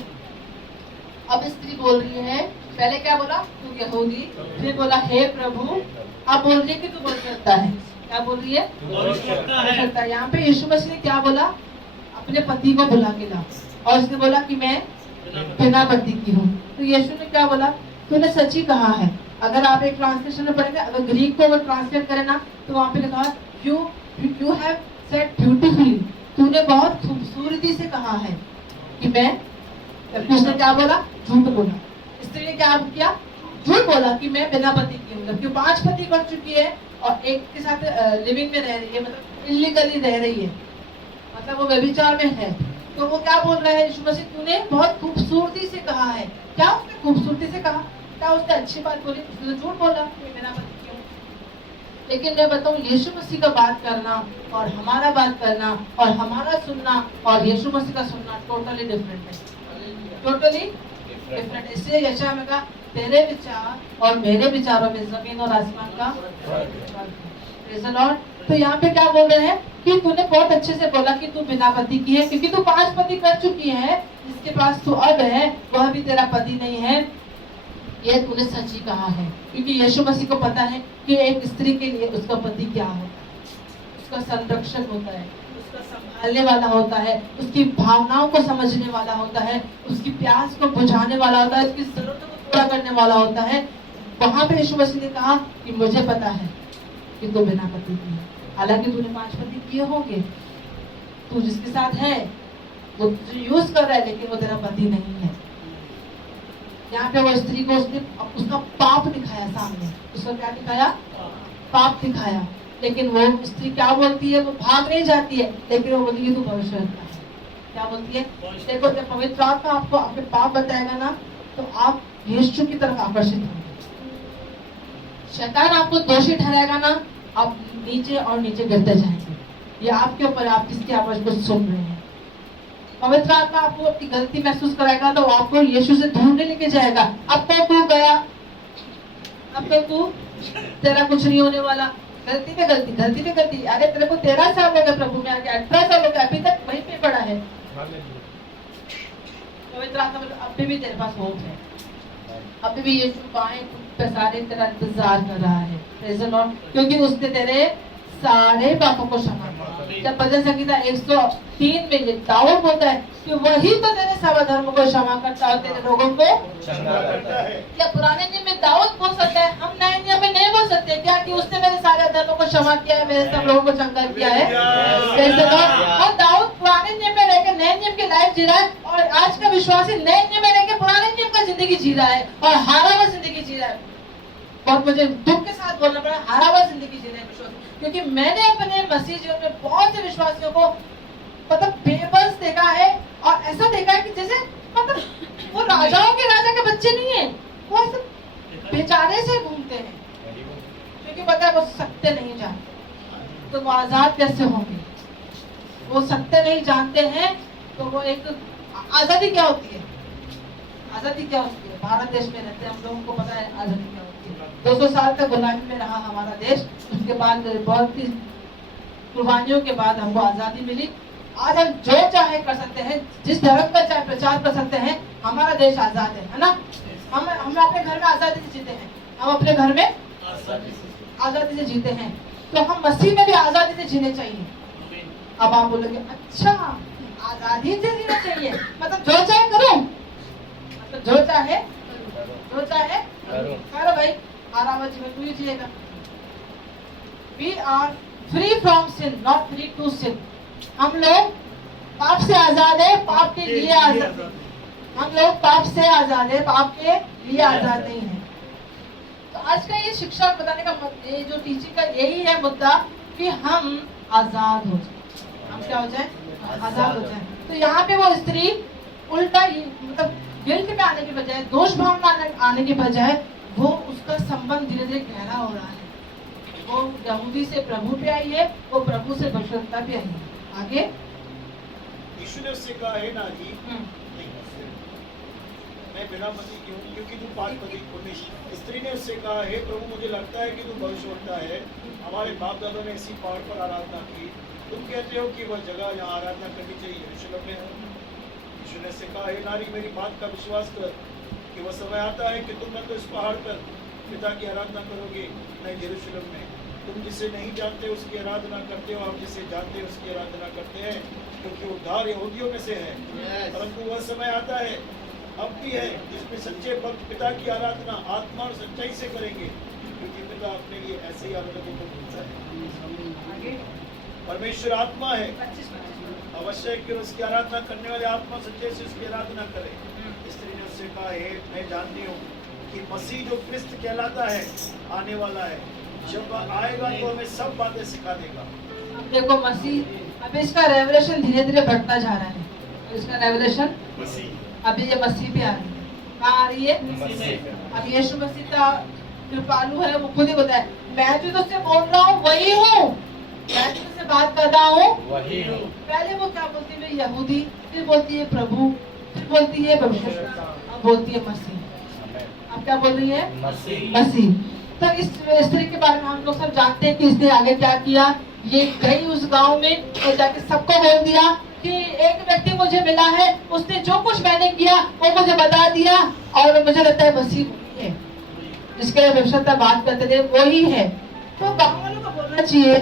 अब स्त्री बोल रही है, पहले क्या बोला? तू यहूदी, फिर बोला हे प्रभु, अब बोल रही है कि तू भविष्यवक्ता है। क्या बोल रही है? भविष्यवक्ता। यहाँ पे यीशु मसीह ने क्या बोला? अपने पति को बुला के ला, और उसने बोला कि मैं बिना पति की हूँ। तो यीशु ने क्या बोला? तूने सच ही कहा है। अगर आप एक ट्रांसलेशन में पढ़ेंगे, अगर ग्रीक को अगर ट्रांसलेट करें ना, तो वहाँ पे लिखा है यू हैव सेड ब्यूटीफुली, तूने बहुत खूबसूरती से कहा है कि मैं। उसने क्या बोला? झूठ बोला। स्त्री ने क्या किया? झूठ बोला कि मैं बिना पति की हूँ, जबकि 5 पति कर चुकी है और एक के साथ लिविंग में रह रही है, मतलब इलीगली रह रही है, मतलब वो व्यभिचार में है। तो वो क्या बोल रहा है यीशु मसीह? तूने बहुत खूबसूरती से कहा है। क्या उसने खूबसूरती से कहा? क्या उसने अच्छी बात बोली? उसने झूठ बोला कि मैं बिना पति की हूँ। लेकिन मैं बताऊं, यीशु मसीह का बात करना और हमारा बात करना और हमारा सुनना और यीशु मसीह का सुनना टोटली डिफरेंट है, टोटली डिफरेंट। इसलिए यशायाह में कहा, तेरे विचार और मेरे विचारों में जमीन और आसमान का प्रेज़ द लॉर्ड। तो यहाँ पे क्या बोल रहे हैं कि तूने बहुत अच्छे से बोला कि तू बिना पति की है, क्योंकि तू 5 पति कर चुकी है। जिसके पास तू अब है वह भी तेरा पति नहीं है। ये तूने सच ही कहा है, क्योंकि यीशु मसीह को पता है कि एक स्त्री के लिए उसका पति क्या होता है, उसका संरक्षक होता है, उसका संभालने वाला होता है, उसकी भावनाओं को समझने वाला होता है, उसकी प्यास को बुझाने वाला होता है, उसकी जरूरतों को पूरा करने वाला होता है। वहां पे यीशु मसीह ने कहा कि मुझे पता है कि तू बिना पति की है, हालांकि तूने 5 पति किए होंगे, तू जिसके साथ है वो तुझे यूज कर रहा है, लेकिन वो तेरा पति नहीं है। यहाँ पे वो स्त्री को उसने उसका पाप दिखाया सामने, उसका क्या दिखाया? पाप दिखाया। लेकिन वो स्त्री क्या बोलती है? वो भाग नहीं जाती है, लेकिन वो बोलती है तू भविष्यवक्ता है। क्या बोलती है? देखो, जब पवित्र आत्मा आपको आपके पाप बताएगा ना, तो आप यीशु की तरफ आकर्षित होंगे। शैतान आपको दोषी ठहराएगा ना, आप नीचे और नीचे गिरते जाएंगे। ये आपके ऊपर, आप किसकी आवाज को सुन रहे हैं। पवित्र आत्मा आपको अपनी गलती महसूस कराएगा तो आपको यीशु से दूर नहीं लेके जाएगा। अब तो तू गया, अब तो तू, तेरा कुछ नहीं होने वाला। गलती पे गलती, गलती पे गलती। अरे तेरे को 13 साल हो गए प्रभु में आके, 18 साल हो गए, अभी तक वहीं पे पड़ा है। पवित्र आत्मा अभी भी तेरे पास होप है, अभी भी यीशु बाएं पसारे तेरा इंतजार कर रहा है। Praise the Lord। क्योंकि उसने तेरे सारे पापों को क्षमा किया। जब भजन संगीता 103 में ये दाऊद बोलता है कि वही तो तेरे सब धर्म को क्षमा करता है और तेरे रोगों को क्षमा करता है। क्या पुराने नियम में दाऊद बोल सकता है? हम नए नियम में नहीं बोल सकते क्या कि उसने मेरे सारे धर्मों को क्षमा किया है, मेरे सब लोगों को चंगा किया है? Praise the Lord। और दाऊद पुराने नियम में रहकर नए नियम की लाइफ जी रहा है और आज का विश्वासी नए नियम में रहकर पुराने नियम का जिंदगी जी रहा है और हारा हुआ जिंदगी जी रहा है। बहुत मुझे दुख के साथ बोलना पड़ा, हारा हुआ जिंदगी जी रहे हैं विश्वासी। क्योंकि मैंने अपने मसीह जीवन में बहुत से विश्वासियों को मतलब बेबस देखा है और ऐसा देखा है कि जैसे मतलब वो राजाओं के राजा के बच्चे नहीं है, वो ऐसे बेचारे से घूमते हैं क्योंकि पता है वो सत्य नहीं जानते। तो वो आजाद कैसे होंगे? वो सत्य नहीं जानते हैं तो वो एक आजादी क्या होती है? आजादी क्या होती है? भारत देश में रहते हैं हम लोगों को पता है आजादी क्या होती है। 200 साल तक गुलामी में रहा हमारा देश, उसके बाद बहुत ही कुर्बानियों के बाद हमको आजादी मिली। आज हम जो चाहे कर सकते हैं, जिस धर्म का चाहे प्रचार कर सकते हैं। हमारा देश आजाद है ना? हम अपने घर में आजादी से जीते हैं, हम अपने घर में आजादी से जीते हैं, तो हम मसीह में भी आजादी से जीने चाहिए। अब आप बोलोगे अच्छा आजादी से जीना चाहिए मतलब जो चाहे करो, मतलब जो चाहे करो भाई, आराम जीवन तू ही जिएगा। We are free from sin, not free to sin। हम लोग पाप से आजाद है, पाप के लिए आजाद। हम लोग पाप से आजाद है, पाप के लिए आजाद नहीं है। तो आज का ये शिक्षा बताने का ये जो टीचिंग का यही है मुद्दा कि हम आजाद हो जाए। हम क्या हो जाए? आजाद हो जाए। तो यहाँ पे वो स्त्री उल्टा मतलब गिल्ट में आने के बजाय, दोष भावना आने के बजाय, वो उसका संबंध धीरे धीरे गहरा हो रहा है। वो यहूदी से प्रभु पे आई है, वो प्रभु से भविष्यवक्ता पे आई है। आगे यीशु ने उससे कहा है ना जी, मैं बिना पति की हूँ क्योंकि तू पाँच पति पुण्य। स्त्री ने उससे कहा है प्रभु मुझे लगता है कि तू भविष्यवक्ता है, हमारे बाप दादा ने इसी पहाड़ पर आराधना की, तुम कहते हो कि वह जगह जहाँ आराधना करनी चाहिए यरूशलेम में है। यीशु ने उससे कहा हे नारी मेरी बात का विश्वास कर कि वह समय आता है कि तुम न तो इस पहाड़ पर पिता की आराधना करोगे न यरूशलेम में। तुम जिसे नहीं जानते उसकी आराधना करते हो, हम जिसे जानते हैं उसकी आराधना करते हैं क्योंकि उद्धार यहूदियों में से है। परंतु वह समय आता है, अब भी है, जिसमें सच्चे भक्त पिता की आराधना आत्मा और सच्चाई से करेंगे क्योंकि पिता अपने लिए ऐसे ही आराधकों को ढूंढता है। परमेश्वर आत्मा है, अवश्य कि उसकी आराधना करने वाले आत्मा सच्चे से उसकी आराधना करें। स्त्री ने उससे कहा हे मैं जानती हूँ कि मसीह जो क्रिस्त कहलाता है आने वाला है, जब वह आएगा तो हमें सब बातें सिखा देगा। अब देखो मसीह, अब इसका रेवलेशन धीरे धीरे बढ़ता जा रहा है। इसका रेवलेशन अभी ये मसीह पे आ रही है। कहाँ आ रही है? अब यीशु मसीह का कृपालु है, वो खुद ही बताया मैं जो तुझसे बोल रहा हूँ वही हूँ, मैं तुझसे बात कर रहा हूँ वही हूँ। पहले वो क्या बोलती है? यहूदी, फिर बोलती है प्रभु, फिर बोलती है भविष्यवक्ता, अब बोलती है मसीह। अब क्या बोल रही है? मसीह। तो इस स्त्री के बारे में हम लोग सब जानते हैं कि इसने आगे क्या किया। ये गई उस गांव में और जाके सबको बोल दिया कि एक व्यक्ति मुझे मिला है, उसने जो कुछ मैंने किया वो मुझे बता दिया और मुझे लगता है मसीह वही है जिसके भविष्यवक्ता बात करते थे, वही है। तो गाँव वालों को बोलना चाहिए,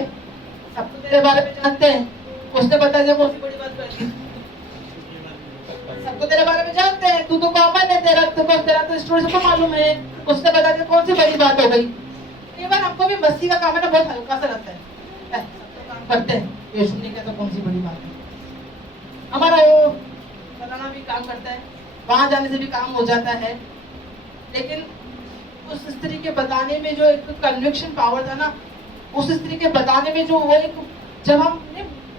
सब तो तेरे बारे में जानते हैं, उसने बता दिया, कौन सी बड़ी बात कर दी? सबको तेरे बारे में जानते हैं, तू तो कॉमन है, तेरा तो स्टोरी सबको मालूम है, उसने बता दिया, कौन सी बड़ी बात हो गई? कई बार हमको भी मसीह का काम है ना बहुत हल्का सा रहता है, सब तो काम करते हैं, यीशु ने कहा तो कौन सी बड़ी बात है? हमारा वो फलाना भी काम करता है, वहां जाने से भी काम हो जाता है। लेकिन उस स्त्री के बताने में जो एक कन्विक्शन पावर था ना, उस स्त्री के बताने में जो वो एक, जब हम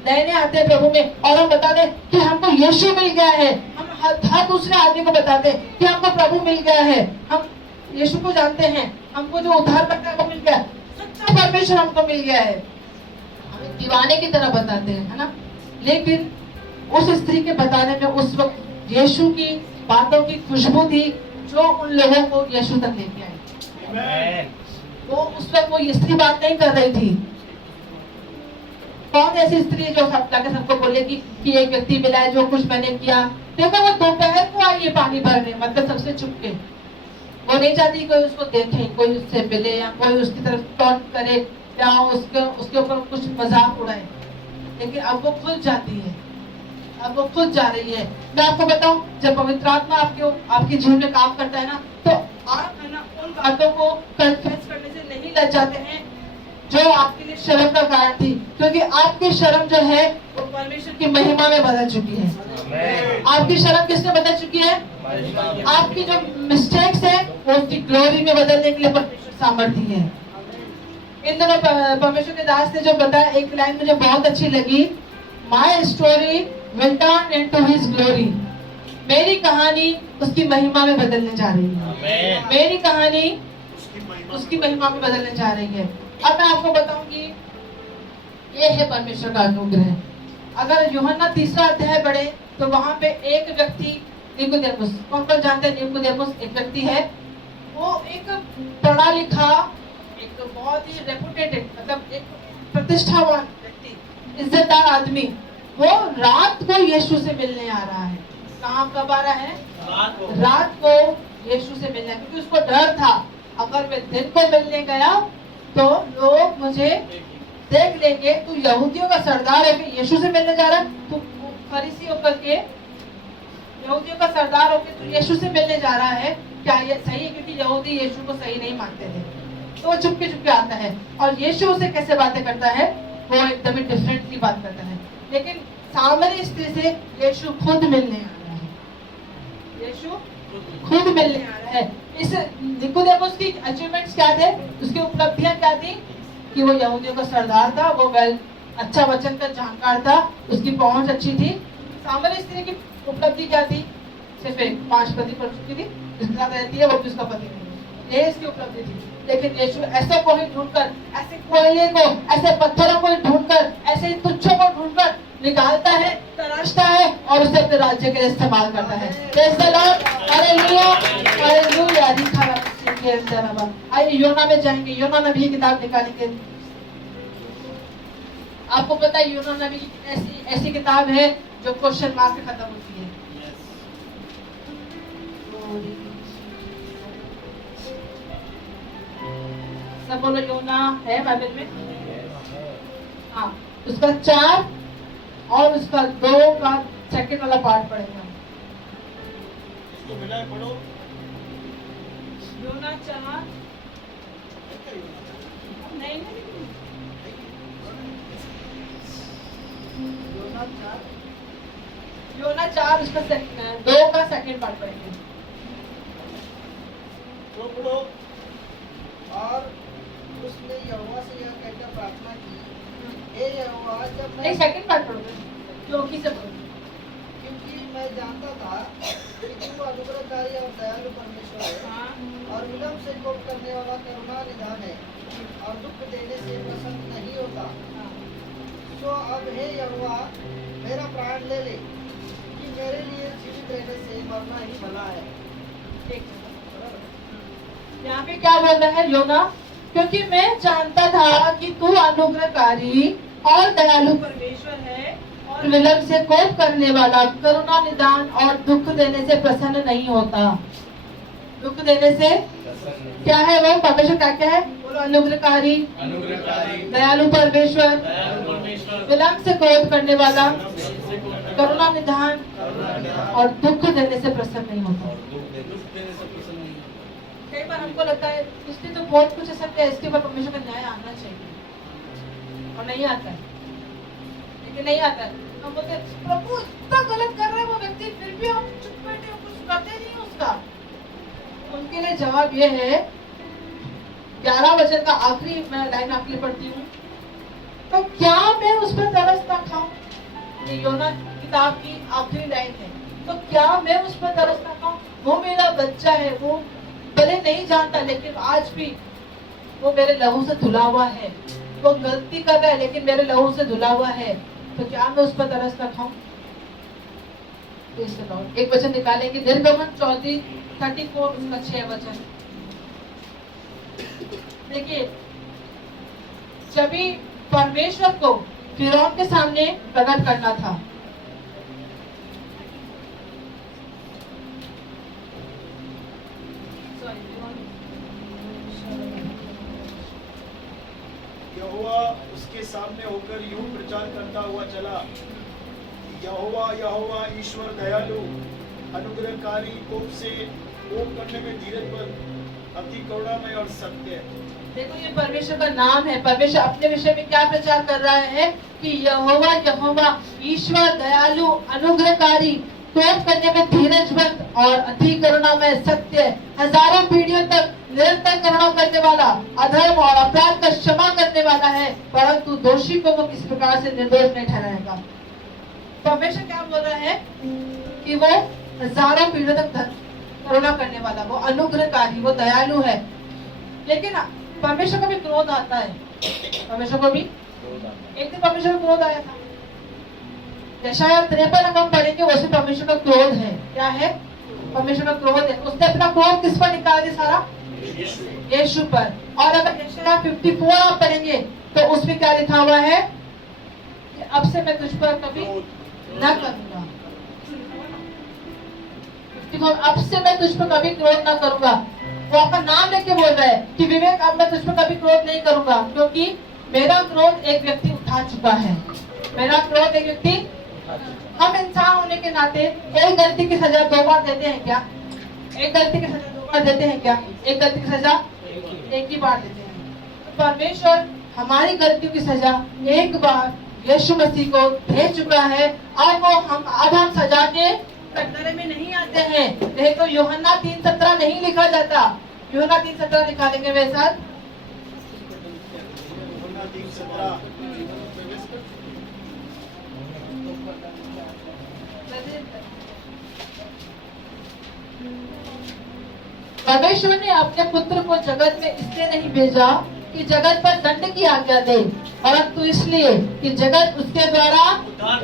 नए नए आते हैं प्रभु में और हम बता दें कि हमको यीशु मिल गया है, हम हर दूसरे आदमी को बताते हैं कि हमको प्रभु मिल गया है, हम यीशु को जानते हैं, हमको जो उद्धार करता है वो मिल गया, सच्चा परमेश्वर हमको मिल गया है, हमें दीवाने की तरह बताते हैं, है ना। लेकिन उस स्त्री के बताने में उस वक्त यीशु की बातों की खुशबू थी जो उन लोगों को यीशु तक लेके आई। वो उस वक्त वो स्त्री बात नहीं कर रही थी। कौन ऐसी स्त्री जो सब जाके सबको बोले कि एक व्यक्ति मिला है, जो कुछ मैंने किया। देखो वो दोपहर को आई है पानी भरने, मतलब सबसे चुप के, वो नहीं चाहती कोई उसको देखे, कोई उससे मिले या कोई उसकी तरफ टॉन्ट करे या उसके ऊपर कुछ मजाक उड़ाए, लेकिन अब वो खुद जाती है, अब वो खुद जा रही है। मैं आपको बताऊं, जब पवित्र आत्मा आपके जीवन में काम करता है ना, तो आप है ना उन बातों को कन्फेस करने से नहीं लज जाते हैं जो आपके लिए शर्म का कारण थी, क्योंकि आपकी शर्म जो है वो परमेश्वर की महिमा में बदल चुकी है। आपकी शर्म किसने बदल चुकी है? आपकी जो मिस्टेक्स है वो उसकी ग्लोरी में बदलने के लिए परमेश्वर सामर्थ्य है। इन दिनों परमेश्वर के दास ने जो बताया, एक लाइन मुझे बहुत अच्छी लगी, my story will turn into his glory. मेरी कहानी उसकी महिमा में बदलने जा रही है। मेरी कहानी उसकी महिमा में बदलने जा रही है। अब मैं आपको बताऊंगी, ये है परमेश्वर का अनुग्रह। अगर यूहन्ना 3 अध्याय पढ़े तो वहां पे एक व्यक्ति निकोदेमुस, कौन कौन जानते हैं निकोदेमुस? एक व्यक्ति है, वो एक पढ़ा लिखा, एक बहुत ही रेपुटेटेड, मतलब एक प्रतिष्ठावान व्यक्ति, इज्जतदार आदमी, वो रात को यीशु से मिलने आ रहा है। कहाँ कब आ रहा है? रात को यीशु से मिलने, क्योंकि उसको डर था अगर मैं दिन को मिलने गया तो लोग मुझे देख लेंगे, तू यहूदियों का सरदार है, यीशु से मिलने जा रहा है, तू फरीसी होकर के, यहूदियों का सरदार होकर तू यीशु से मिलने जा रहा है, क्या ये सही है? क्योंकि यहूदी यीशु को सही नहीं मानते थे, तो वो चुपके चुपके आता है और यीशु उसे कैसे बातें करता है, वो एकदम ही डिफरेंटली बात करता है। लेकिन सामरी स्त्री से यीशु खुद मिलने आ रहा है, यीशु खुद मिलने आ रहा है। इस निकोदेमुस की अचीवमेंट्स क्या थे, उसकी उपलब्धियां क्या थी? कि वो यहूदियों का सरदार था, वो अच्छा वचन का जानकार था, उसकी पहुंच अच्छी थी। सामरी स्त्री की उपलब्धि क्या थी? सिर्फ 5 पति पढ़ चुकी थी, जिसके साथ रहती है वो भी उसका पति नहीं, ये इसकी उपलब्धि थी। लेकिन यीशु ऐसे को ही ढूंढकर, ऐसे कोयले को, ऐसे पत्थरों को ढूंढकर, ऐसे तुच्छों को ढूंढकर निकालता है, तराशता है और उसे अपने राज्य के लिए इस्तेमाल करता है। Praise the Lord, hallelujah, hallelujah. दिखा रहा है। आइए योना में जाएंगे, योना नबी की किताब निकालेंगे। आपको पता है योना नबी की ऐसी किताब है जो क्वेश्चन मार्क से खत्म होती है। सब बोलो योना है बाइबल में? हाँ, उसका 4 और उसका 2 का सेकंड वाला पार्ट पढ़ेगा। इसको मिलाए पढ़ो। योना 4 नहीं, योना 4 उसका 2 का सेकंड पार्ट पढ़ेंगे। तो पढ़ो। और उसने यहोवा से यह कहकर प्रार्थना की, हे यहोवा, जब मैं नहीं, सेकंड पार्ट पढ़ोगे, क्योंकि से पढ़ो। क्योंकि मैं जानता था कि तू अनुग्रहकारी और दयालु परमेश्वर है और विलम्ब से कोप करने वाला करुणा निधान है और दुख देने से प्रसन्न नहीं होता। तो अब हे यहोवा, मेरा प्राण ले ले, कि मेरे लिए जीवित रहने से मरना ही भला है। यहाँ पे क्या बोल रहा है योना? क्योंकि मैं जानता था कि तू अनुग्रहकारी और दयालु परमेश्वर है और विलम्ब से कोप करने वाला, करुणा निदान और दुख देने से प्रसन्न नहीं होता। दुख देने से क्या है वो? परमेश्वर क्या है? बोलो, अनुग्रहकारी, दयालु परमेश्वर, विलम्ब से कोप करने वाला, करुणा निदान और दुख देने से प्रसन्न नहीं होता। कई बार हमको लगता है इसलिए तो बहुत कुछ ऐसा है, इसके ऊपर परमेश्वर का न्याय आना चाहिए और नहीं आता है, लेकिन नहीं आता है। हम बोलते हैं प्रभु इतना गलत कर रहा है वो व्यक्ति, फिर भी हम चुप बैठे, कुछ करते नहीं उसका। उनके लिए जवाब ये है, 11 वचन का आखिरी मैं लाइन आपके लिए पढ़ती हूँ। तो क्या मैं उस पर तरस ना खाऊं? ये योना किताब की आखिरी लाइन है। तो क्या मैं उस पर तरस ना खाऊं? वो मेरा बच्चा है, वो भले नहीं जानता लेकिन आज भी वो मेरे लहू से धुला हुआ है। वो गलती कर रहा है लेकिन मेरे लहू से धुला हुआ है, तो क्या मैं उस पर तरस ना खाऊं? एक वचन निकालेंगे, निर्गमन 34 उसका 6 वचन। देखिए, जब भी परमेश्वर को फिरौन के सामने प्रकट करना था, यहोवा उसके सामने होकर यूं प्रचार करता हुआ चला, यहोवा यहोवा ईश्वर दयालु, अनुग्रहकारी, कोप करने में धीरजमंद, अति करुणामय और सत्य। देखो ये परमेश्वर का नाम है। परमेश्वर अपने विषय में क्या प्रचार कर रहा है कि यहोवा यहोवा ईश्वर दयालु, अनुग्रहकारी, कोप करने में धीरजमंद और अति करुणामय, सत्य, हजारों पीढ़ियों तक निरंतर करुणा करने वाला, अधर्म और अपराध का क्षमा करने वाला है, परंतु दोषी को वो किसी प्रकार से निर्दोष नहीं ठहराएगा। परमेश्वर क्या बोल रहा है कि वो हजारों पीढ़ियों तक करुणा करने वाला, वो अनुग्रहकारी, वो दयालु है। लेकिन परमेश्वर को भी क्रोध आता है। परमेश्वर को भी एक दिन परमेश्वर को क्रोध आया था। यशायाह 53 अगर हम पढ़ेंगे उसमें परमेश्वर का क्रोध है। क्या है? परमेश्वर का क्रोध है। उसने अपना क्रोध किस पर निकाल दिया? सारा यीशु पर। और अगर यशायाह 54 आप पढ़ेंगे तो उसमें क्या लिखा हुआ है कि अब से मैं तुझ पर कभी न करूंगा, अब से मैं तुझ पर कभी क्रोध न करूंगा। वो आपका नाम लेके बोल रहा है कि विवेक अब मैं तुझ पर कभी क्रोध नहीं करूंगा, क्योंकि मेरा क्रोध एक व्यक्ति उठा चुका है। मेरा क्रोध एक व्यक्ति, हम इंसान होने के नाते एक गलती की सजा 2 बार देते हैं क्या? एक गलती की सजा 2 बार देते हैं क्या? एक गलती की सजा एक ही बार देते हैं। परमेश्वर हमारी गलतियों की सजा एक बार यीशु मसीह को दे चुका है। अब हम सजा के कटघरे में नहीं आते हैं। नहीं तो यूहन्ना 3:17 नहीं लिखा जाता। यूहन्ना 3:17 निकालेंगे मेरे साथ। यूहन्ना 3:17 परमेश्वर ने अपने पुत्र को जगत में इसलिए नहीं भेजा कि जगत पर दंड की आज्ञा दे, परंतु इसलिए कि जगत उसके द्वारा उद्धार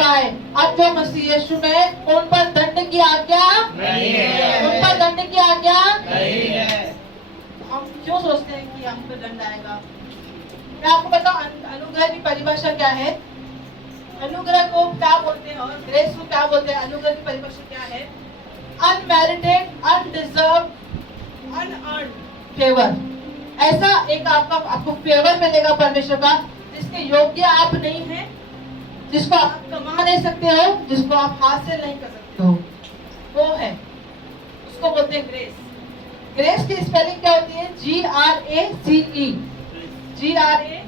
पाए। अब जो मसीह यीशु में उन पर दंड की आज्ञा नहीं है। उन पर दंड की आज्ञा नहीं है। हम क्यों सोचते हैं कि हम पर दंड आएगा? मैं आपको बताऊं अनुग्रह की परिभाषा क्या है। अनुग्रह को क्या बोलते हैं और ग्रेस को क्या बोलते हैं? अनुग्रह की परिभाषा क्या है? Unmerited, undeserved, unearned favour. ऐसा एक आपको फेवर मिलेगा परमेश्वर का जिसके योग्य आप नहीं हैं, जिसको आप कमा नहीं सकते हो, जिसको आप हासिल नहीं कर सकते हो, वो है, उसको बोलते हैं ग्रेस। ग्रेस की स्पेलिंग क्या होती है? GRACE। GRACE।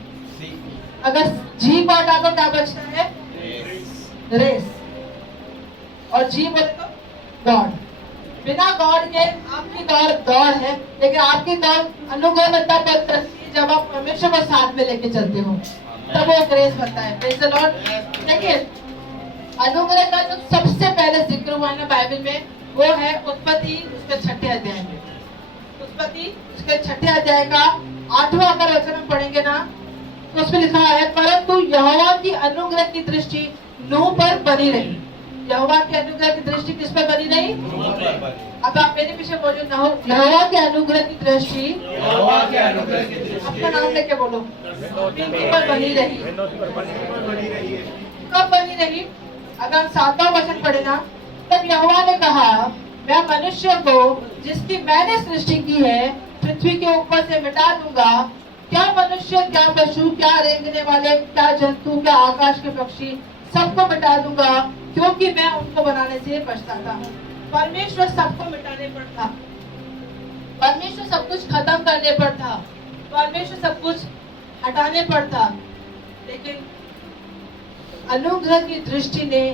अगर जी को हटा दो क्या बचता है? रेस। और जी बोले तो गॉड। बिना गॉड के आपकी दौड़ है, लेकिन आपकी दौड़ अनुग्रह में तब बनती है जब आप परमेश्वर को साथ में लेके चलते हो, तब वो ग्रेस बनता है। Praise the Lord. देखिए अनुग्रह का जो सबसे पहले जिक्र हुआ है बाइबल में वो है उत्पत्ति उसके 6ठे अध्याय में। उत्पत्ति उसके 6ठे अध्याय का 8वां अगर वचन हम पढ़ेंगे ना तो उसमें लिखा है, परंतु यहोवा की अनुग्रह की दृष्टि नूह पर बनी रही। यहोवा की अनुग्रह की दृष्टि किस पर बनी रही? अब आप मेरे पीछे बोलो, यहोवा की अनुग्रह की दृष्टि अपना नाम लेके बोलो, पर बनी रही। कब बनी रही? अगर 7वां वचन पढ़े ना, तब यहोवा ने कहा, मैं मनुष्य को जिसकी मैंने सृष्टि की है पृथ्वी के ऊपर से मिटा दूंगा। क्या मनुष्य, क्या पशु, क्या रेंगने वाले, क्या जंतु, क्या आकाश के पक्षी, सबको मिटा दूंगा, क्योंकि मैं उनको बनाने से पछताता हूँ। परमेश्वर सबको मिटाने पर था, परमेश्वर सब कुछ खत्म करने पर था, परमेश्वर सब कुछ हटाने पर था, लेकिन अनुग्रह की दृष्टि ने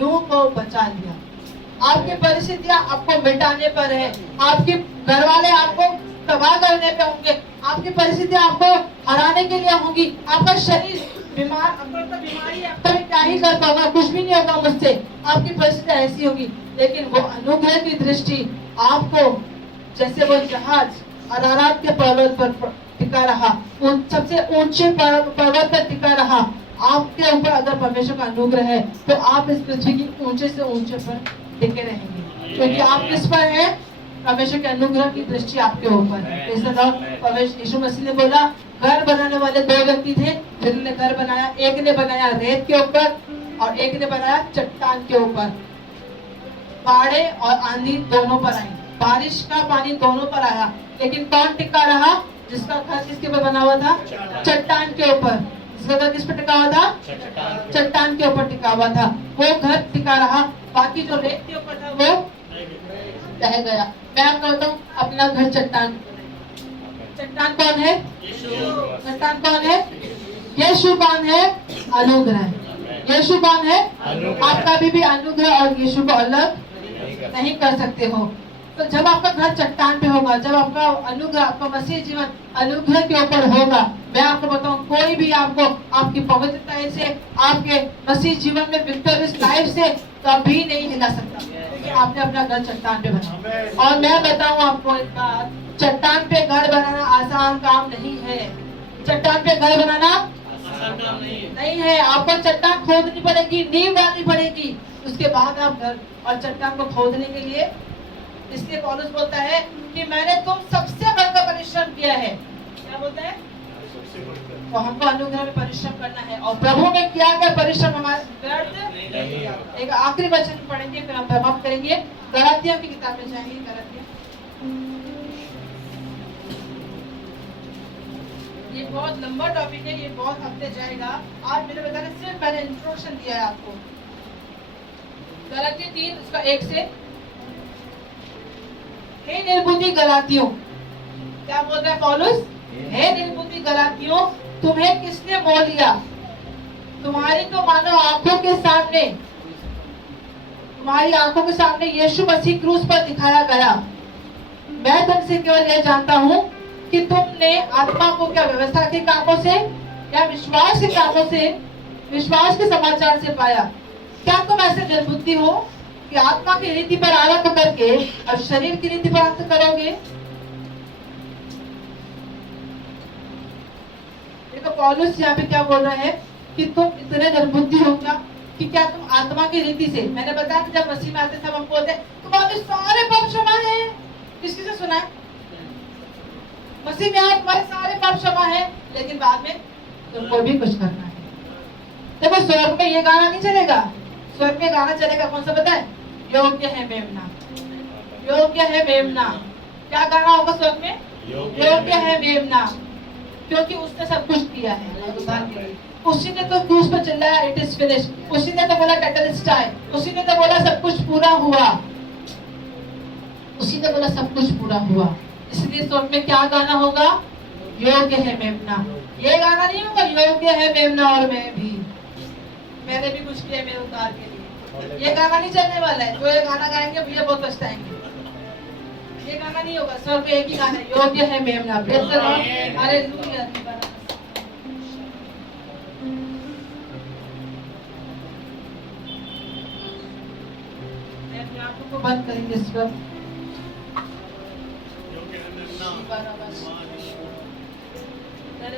नूह को बचा लिया। आपकी परिस्थितियां आपको मिटाने पर है, आपके घर वाले आपको तबाह करने पे होंगे, आपकी परिस्थितियां आपको हराने के लिए होंगी, आपका शरीर बीमार, बीमारी आपका क्या ही कर पाऊंगा, कुछ भी नहीं होगा मुझसे, आपकी परिस्थिति ऐसी होगी, लेकिन वो अनुग्रह की दृष्टि आपको जैसे वो जहाज अरारात के पर्वत पर टिका रहा, सबसे ऊंचे पर्वत पर टिका रहा। आपके ऊपर अगर परमेश्वर का अनुग्रह है तो आप इस पृथ्वी की ऊंचे से ऊंचे पर टिके रहेंगे, क्योंकि आप किस पर है? परमेश्वर के अनुग्रह की दृष्टि आपके ऊपर है। परमेश्वर यीशु मसीह ने बोला, घर बनाने वाले 2 व्यक्ति थे जिन्होंने घर बनाया, एक ने बनाया रेत के ऊपर और एक ने बनाया चट्टान के ऊपर। बाढ़े और आंधी दोनों पर आई, बारिश का पानी दोनों पर आया, लेकिन कौन टिका रहा? जिसका घर किसके ऊपर बना हुआ था? चट्टान के ऊपर। जिसका घर किस पर टिका हुआ था? चट्टान के ऊपर टिका हुआ था। वो घर टिका रहा, बाकी जो रेत के ऊपर था वो रह गया। मैं आपको बताऊं, अपना घर चट्टान। चट्टान कौन है? चट्टान कौन है? यीशु कौन है? अनुग्रह। यीशु कौन है? आप कभी भी अनुग्रह और यीशु को अलग नहीं कर सकते हो। तो जब आपका घर चट्टान पे होगा, जब आपका अनुग्रह, आपका मसीह जीवन अनुग्रह के ऊपर होगा, मैं आपको बताऊं, कोई भी आपको आपकी पवित्रता से, आपके मसीह जीवन में विक्टोरियस लाइफ से कभी नहीं हिला सकता, क्योंकि आपने अपना घर चट्टान पे बनाया। और मैं बताऊं आपको एक बात, चट्टान पे घर बनाना आसान काम नहीं है। चट्टान पे घर बनाना नहीं है। आपको चट्टान खोदनी पड़ेगी, नींव डालनी पड़ेगी, उसके बाद आप घर। और चट्टान को खोदने के लिए, इसलिए पौलुस बोलता है कि मैंने तुम सबसे बढ़कर परिश्रम किया है। क्या बोलता है? तो हमको अनुग्रह में परिश्रम करना है, और प्रभु में किया गया परिश्रम हमारे व्यर्थ। एक आखिरी वचन पढ़ेंगे, फिर हम समाप्त करेंगे। गलातियों की किताब में जाएंगे। गलातियों, ये बहुत लंबा टॉपिक है, ये बहुत हफ्ते जाएगा। आज मेरे बताने सिर्फ मैंने इंट्रोडक्शन दिया है आपको। गलातियों 3 उसका 1 से। हे निर्बुद्धि गलातियों, क्या बोल रहा है पौलुस? हे निर्बुद्धि गलातियों, तुम्हें किसने मोह लिया? तुम्हारी तो मानो आंखों के सामने, तुम्हारी आंखों के सामने यीशु मसीह क्रूस पर दिखाया गया। मैं तुमसे केवल यह जानता हूँ कि तुमने आत्मा को क्या व्यवस्था के कामों से या विश्वास के कामों से, विश्वास के समाचार से पाया। क्या तुम ऐसे निर्बुद्धि हो कि आत्मा की रीति पर आरंभ करके और शरीर की रीति पर अंत करोगे? देखो पौलुस यहाँ पे क्या बोल रहा है कि तुम इतने निर्बुद्धि हो क्या कि क्या तुम आत्मा की रीति से, मैंने बताया कि जब मसीह में आते सब हम बोलते तुम्हारे सारे पाप क्षमा है। किसकी से सुना है? मसीह में आओ तुम्हारे सारे पाप क्षमा है, लेकिन बाद में तुमको भी कुछ करना है। देखो स्वर्ग में ये गाना नहीं चलेगा। स्वर्ग में गाना चलेगा कौन सा पता है? योग्य है मेमना, योग्य है मेमना। क्या गाना होगा स्वर्ग में? योग्य है मेमना, क्योंकि उसने सब कुछ किया है। उसी ने तो क्रूस पर चिल्लाया इट इज फिनिश्ड। उसी ने तो बोला टेटलस्टाई। उसी ने तो बोला सब कुछ पूरा हुआ। उसी ने बोला सब कुछ पूरा हुआ। इसलिए स्वर्ग में क्या गाना होगा? योग्य है मेमना। ये गाना नहीं होगा योग्य है मेमना और मैं भी, मैंने भी कुछ किया मेरे उद्धार के लिए। ये गाना नहीं चलने वाला है। जो ये गाना गाएंगे भैया बहुत पछताएंगे। ये गाना नहीं होगा। स्वर्ग में एक ही गाना है, योग्य है मेमना। Praise the Lord, hallelujah. अपने आंखों को बंद करेंगे इस वक्त।